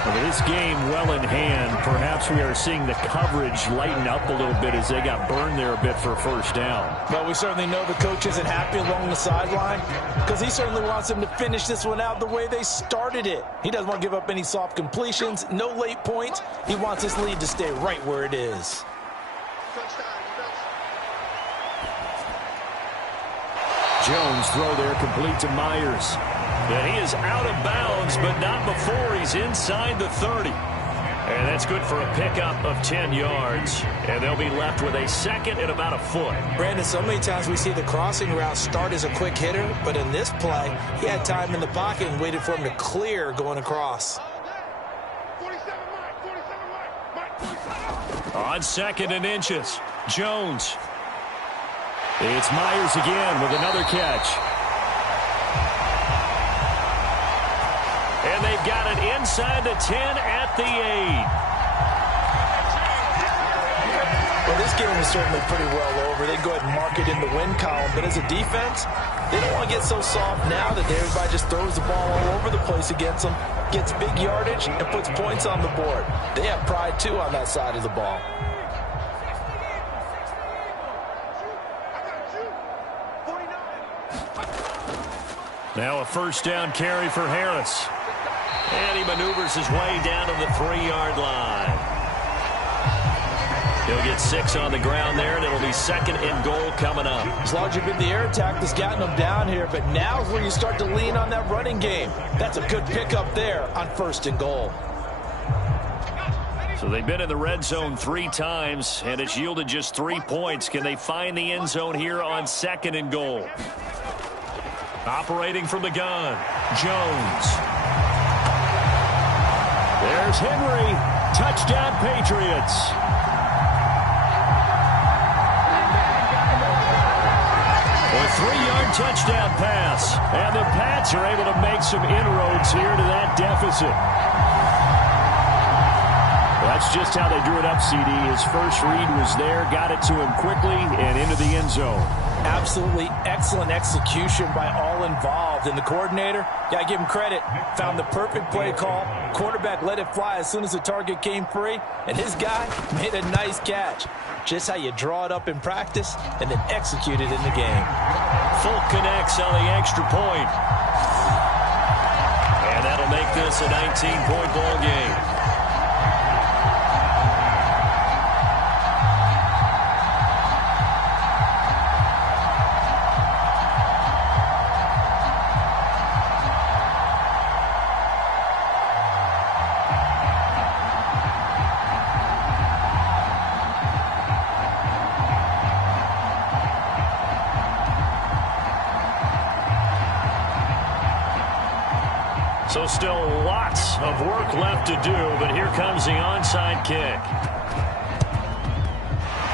With this game well in hand, perhaps we are seeing the coverage lighten up a little bit as they got burned there a bit for a 1st down. Well, we certainly know the coach isn't happy along the sideline because he certainly wants them to finish this one out the way they started it. He doesn't want to give up any soft completions, no late points. He wants his lead to stay right where it is. Jones throw there complete to Myers. And he is out of bounds, but not before he's inside the 30. And that's good for a pickup of 10 yards. And they'll be left with a 2nd and about a foot. Brandon, so many times we see the crossing route start as a quick hitter, but in this play, he had time in the pocket and waited for him to clear going across. On 2nd and inches, Jones. It's Myers again with another catch. And they've got it inside the 10 at the 8. Well, this game is certainly pretty well over. They go ahead and mark it in the win column. But as a defense, they don't want to get so soft now that everybody just throws the ball all over the place against them, gets big yardage, and puts points on the board. They have pride, too, on that side of the ball. Now a 1st down carry for Harris. And he maneuvers his way down to the 3-yard line. He'll get 6 on the ground there, and it'll be 2nd and goal coming up. As long as you've been the air attack that's gotten them down here, but now is where you start to lean on that running game. That's a good pickup there on 1st and goal. So they've been in the red zone 3 times, and it's yielded just 3 points. Can they find the end zone here on 2nd and goal? Operating from the gun, Jones. There's Henry. Touchdown, Patriots. A 3-yard touchdown pass. And the Pats are able to make some inroads here to that deficit. That's just how they drew it up, CD. His first read was there, got it to him quickly, and into the end zone. Absolutely excellent execution by all involved. And the coordinator, got to give him credit, found the perfect play call. Quarterback let it fly as soon as the target came free. And his guy made a nice catch. Just how you draw it up in practice and then execute it in the game. Folk connects on the extra point. And that'll make this a 19-point ball game. So still lots of work left to do, but here comes the onside kick.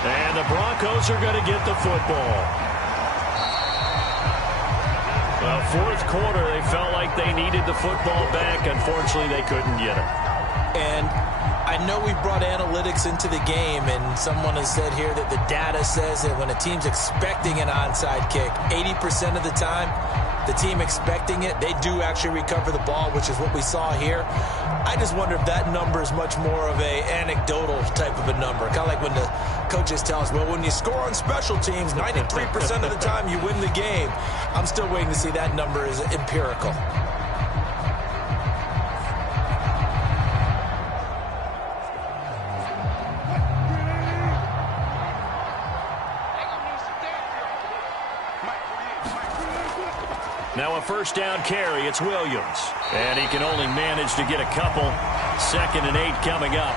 And the Broncos are going to get the football. Well, fourth quarter, they felt like they needed the football back. Unfortunately, they couldn't get it. And I know we brought analytics into the game, and someone has said here that the data says that when a team's expecting an onside kick, 80% of the time, the team expecting it, they do actually recover the ball, which is what we saw here. I just wonder if that number is much more of a anecdotal type of a number. Kind of like when the coaches tell us, well, when you score on special teams, 93% of the time you win the game. I'm still waiting to see that number is empirical. Now a first down carry. It's Williams. And he can only manage to get a couple. 2nd and 8 coming up.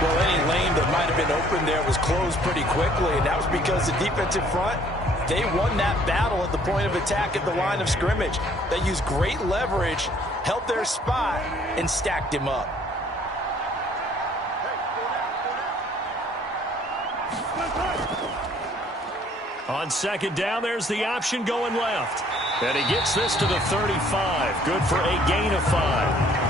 Well, any lane that might have been open there was closed pretty quickly, and that was because the defensive front, they won that battle at the point of attack at the line of scrimmage. They used great leverage, held their spot, and stacked him up. On 2nd down, there's the option going left. And he gets this to the 35. Good for a gain of 5.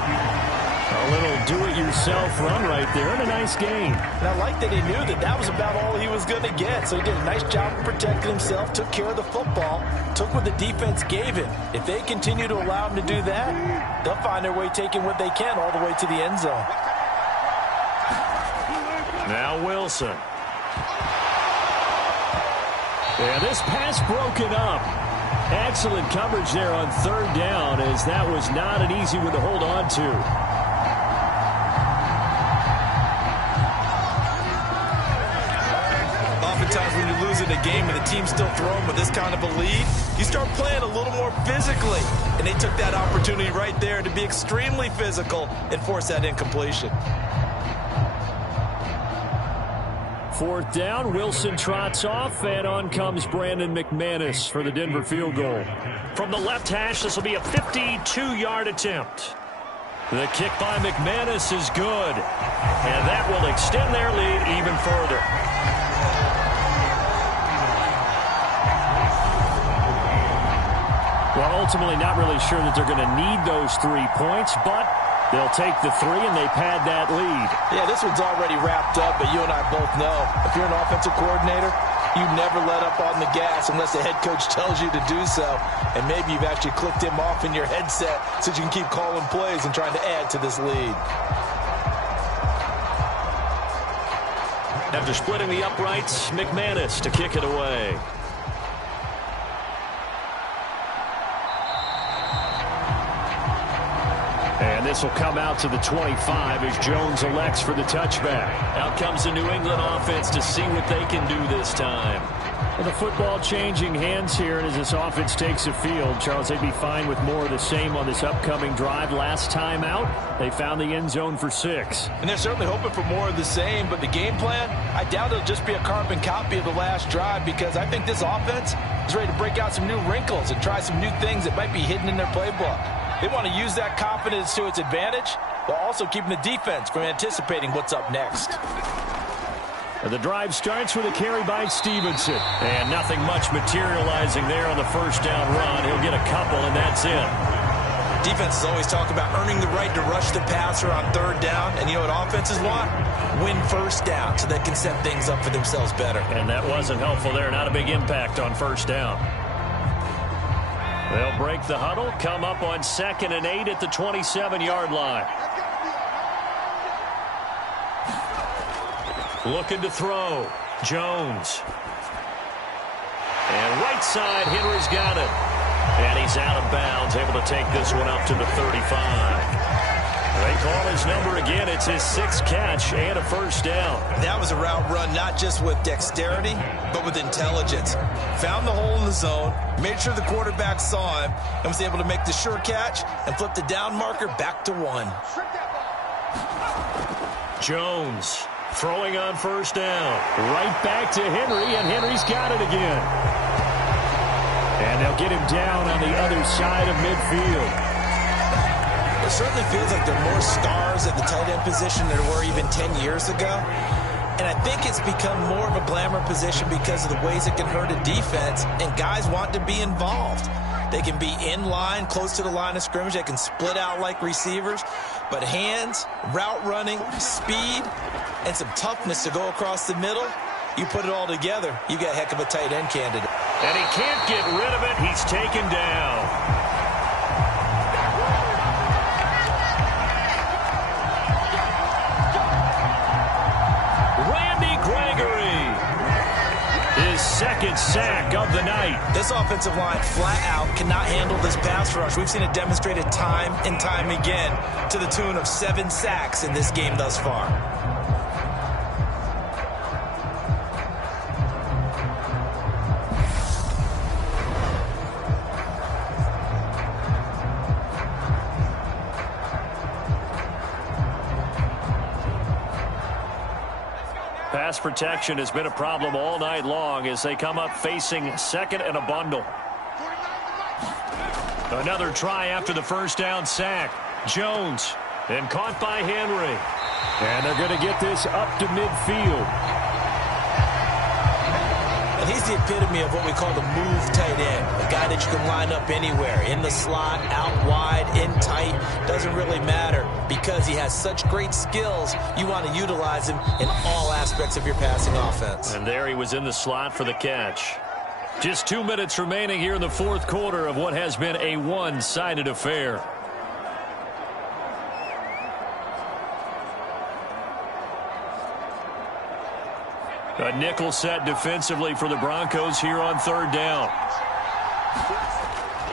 A little do-it-yourself run right there, and a nice gain. And I like that he knew that that was about all he was going to get. So he did a nice job of protecting himself, took care of the football, took what the defense gave him. If they continue to allow him to do that, they'll find their way taking what they can all the way to the end zone. Now Wilson. And this pass broken up. Excellent coverage there on 3rd down, as that was not an easy one to hold on to. Oftentimes when you lose in a game and the team's still throwing with this kind of a lead, you start playing a little more physically. And they took that opportunity right there to be extremely physical and force that incompletion. 4th down, Wilson trots off, and on comes Brandon McManus for the Denver field goal. From the left hash, this will be a 52-yard attempt. The kick by McManus is good, and that will extend their lead even further. Well, ultimately not really sure that they're going to need those 3 points, but they'll take the 3, and they pad that lead. Yeah, this one's already wrapped up, but you and I both know if you're an offensive coordinator, you never let up on the gas unless the head coach tells you to do so. And maybe you've actually clicked him off in your headset so you can keep calling plays and trying to add to this lead. After splitting the uprights, McManus to kick it away. And this will come out to the 25 as Jones elects for the touchback. Out comes the New England offense to see what they can do this time. Well, the football changing hands here, and as this offense takes the field, Charles, they'd be fine with more of the same on this upcoming drive. Last time out, they found the end zone for 6. And they're certainly hoping for more of the same, but the game plan, I doubt it'll just be a carbon copy of the last drive, because I think this offense is ready to break out some new wrinkles and try some new things that might be hidden in their playbook. They want to use that confidence to its advantage, while also keeping the defense from anticipating what's up next. And the drive starts with a carry by Stevenson. And nothing much materializing there on the first down run. He'll get a couple, and that's it. Defenses always talk about earning the right to rush the passer on 3rd down. And you know what offenses want? Win first down so they can set things up for themselves better. And that wasn't helpful there. Not a big impact on 1st down. They'll break the huddle, come up on 2nd and 8 at the 27-yard line. Looking to throw. Jones. And right side, Henry's got it. And he's out of bounds, able to take this one up to the 35. They call his number again. It's his 6th catch and a first down. That was a route run not just with dexterity, but with intelligence. Found the hole in the zone, made sure the quarterback saw him, and was able to make the sure catch and flip the down marker back to 1. Jones throwing on 1st down. Right back to Henry, and Henry's got it again. And they'll get him down on the other side of midfield. It certainly feels like there are more stars at the tight end position than there were even 10 years ago. And I think it's become more of a glamour position because of the ways it can hurt a defense, and guys want to be involved. They can be in line, close to the line of scrimmage. They can split out like receivers. But hands, route running, speed, and some toughness to go across the middle, you put it all together, you got a heck of a tight end candidate. And he can't get rid of it. He's taken down. Second sack of the night. This offensive line flat out cannot handle this pass rush. We've seen it demonstrated time and time again to the tune of 7 sacks in this game thus far. Pass protection has been a problem all night long as they come up facing second and a bundle. Another try after the first down sack. Jones, and caught by Henry. And they're going to get this up to midfield. And he's the epitome of what we call the move tight end. A guy that you can line up anywhere. In the slot, out wide, in tight. Doesn't really matter because he has such great skills. You want to utilize him in all aspects of your passing offense. And there he was in the slot for the catch. Just 2 minutes remaining here in the fourth quarter of what has been a one-sided affair. A nickel set defensively for the Broncos here on third down.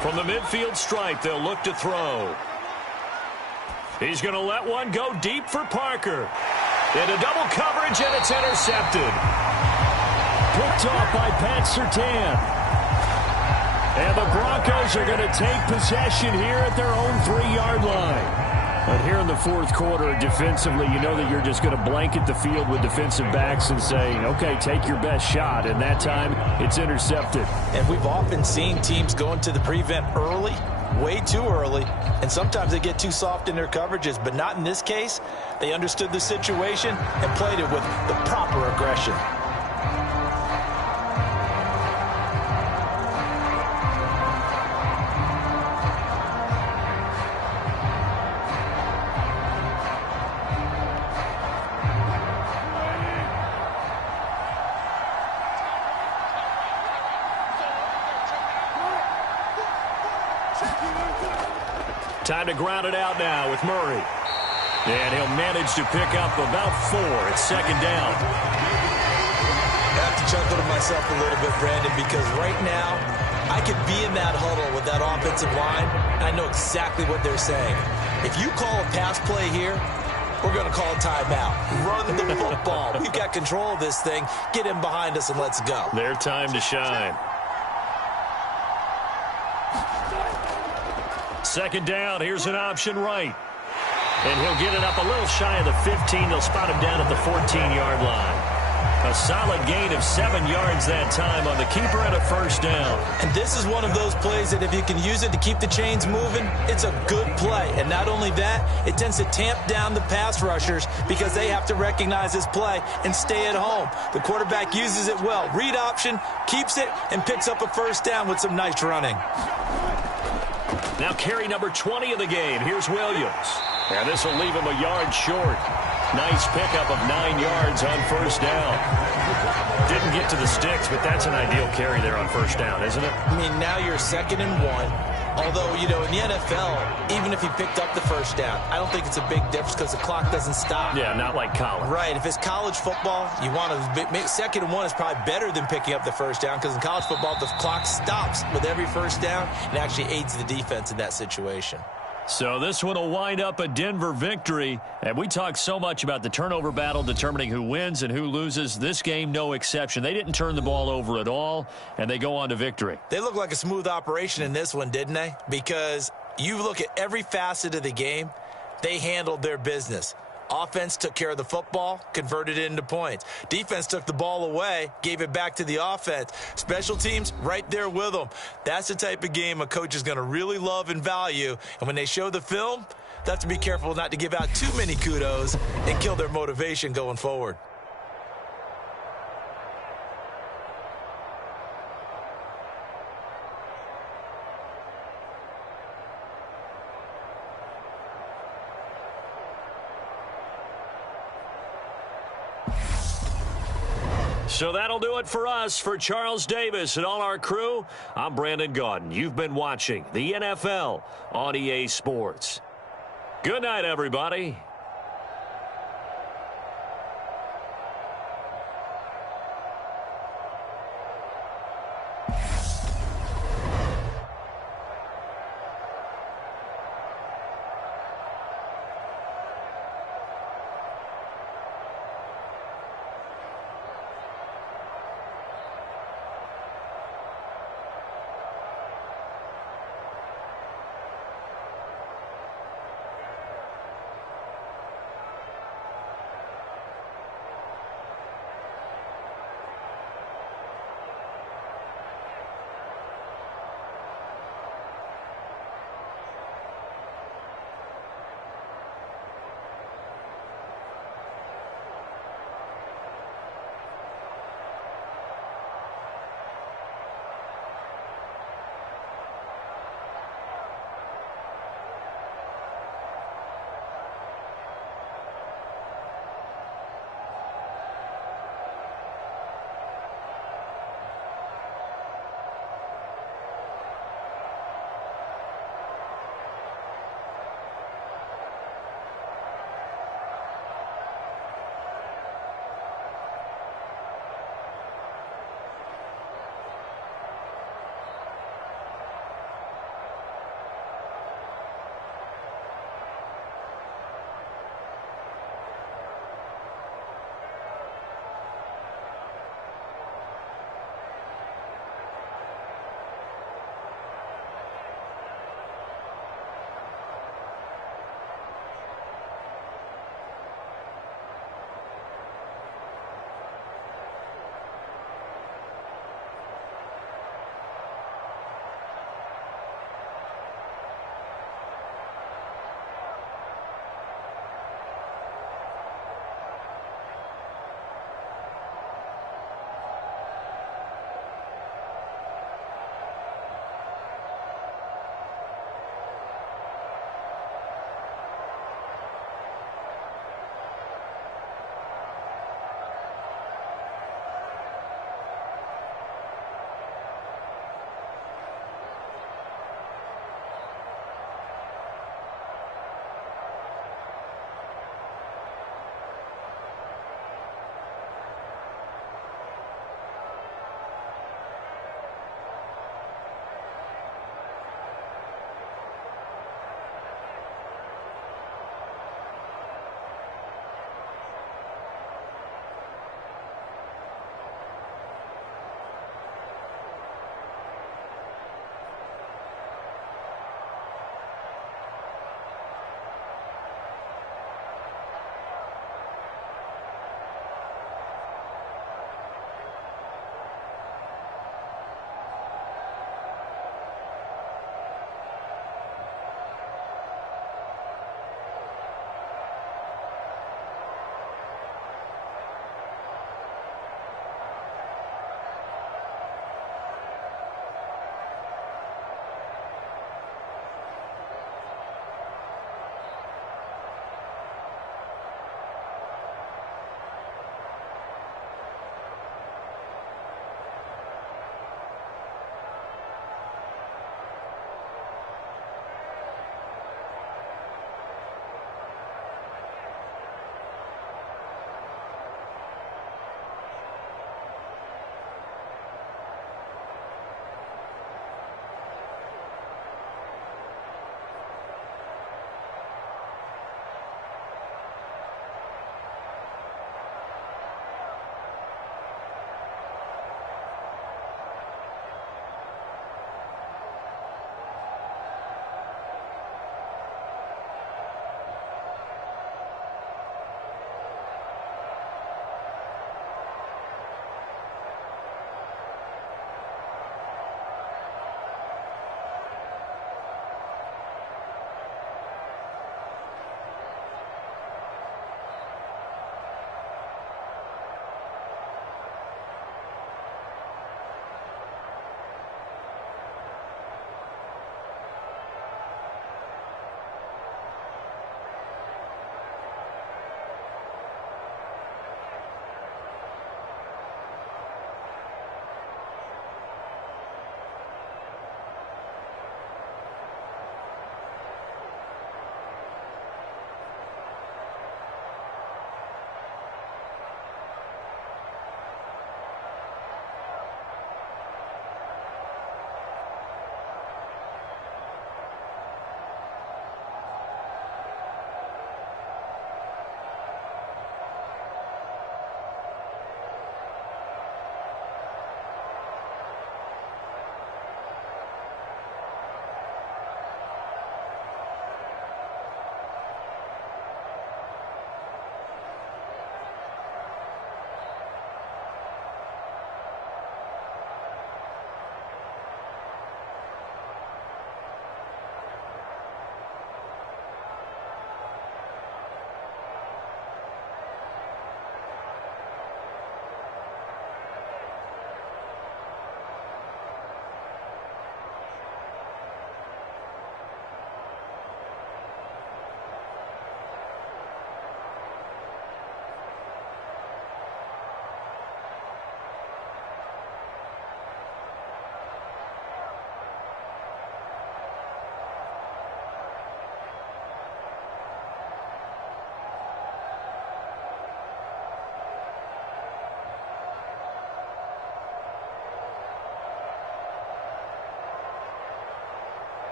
From the midfield stripe, they'll look to throw. He's going to let one go deep for Parker. Into double coverage, and it's intercepted. Picked off by Pat Surtain. And the Broncos are going to take possession here at their own 3-yard line. But here in the fourth quarter, defensively, you know that you're just going to blanket the field with defensive backs and say, okay, take your best shot. And that time, it's intercepted. And we've often seen teams go into the prevent early, way too early, and sometimes they get too soft in their coverages. But not in this case. They understood the situation and played it with the proper aggression. Time to ground it out now with Murray. And he'll manage to pick up about 4 at second down. I have to chuckle to myself a little bit, Brandon, because right now I could be in that huddle with that offensive line, and I know exactly what they're saying. If you call a pass play here, we're going to call a timeout. Run the football. We've got control of this thing. Get him behind us and let's go. Their time to shine. Second down, here's an option right. And he'll get it up a little shy of the 15. They'll spot him down at the 14-yard line. A solid gain of 7 yards that time on the keeper and a first down. And this is one of those plays that if you can use it to keep the chains moving, it's a good play. And not only that, it tends to tamp down the pass rushers because they have to recognize this play and stay at home. The quarterback uses it well. Read option, keeps it, and picks up a first down with some nice running. Now carry number 20 of the game. Here's Williams. And this will leave him a yard short. Nice pickup of 9 yards on first down. Didn't get to the sticks, but that's an ideal carry there on first down, isn't it? I mean, now you're 2nd and 1. Although, you know, in the NFL, even if he picked up the first down, I don't think it's a big difference because the clock doesn't stop. Yeah, not like college. Right. If it's college football, you want to 2nd and 1 is probably better than picking up the first down because in college football, the clock stops with every first down and actually aids the defense in that situation. So this one will wind up a Denver victory. And we talk so much about the turnover battle determining who wins and who loses. This game, no exception. They didn't turn the ball over at all, and they go on to victory. They look like a smooth operation in this one, didn't they? Because you look at every facet of the game, they handled their business. Offense took care of the football, converted it into points. Defense took the ball away, gave it back to the offense. Special teams, right there with them. That's the type of game a coach is going to really love and value. And when they show the film, They'll have to be careful not to give out too many kudos and kill their motivation going forward. So that'll do it for us. For Charles Davis and all our crew, I'm Brandon Gaudin. You've been watching the NFL on EA Sports. Good night, everybody.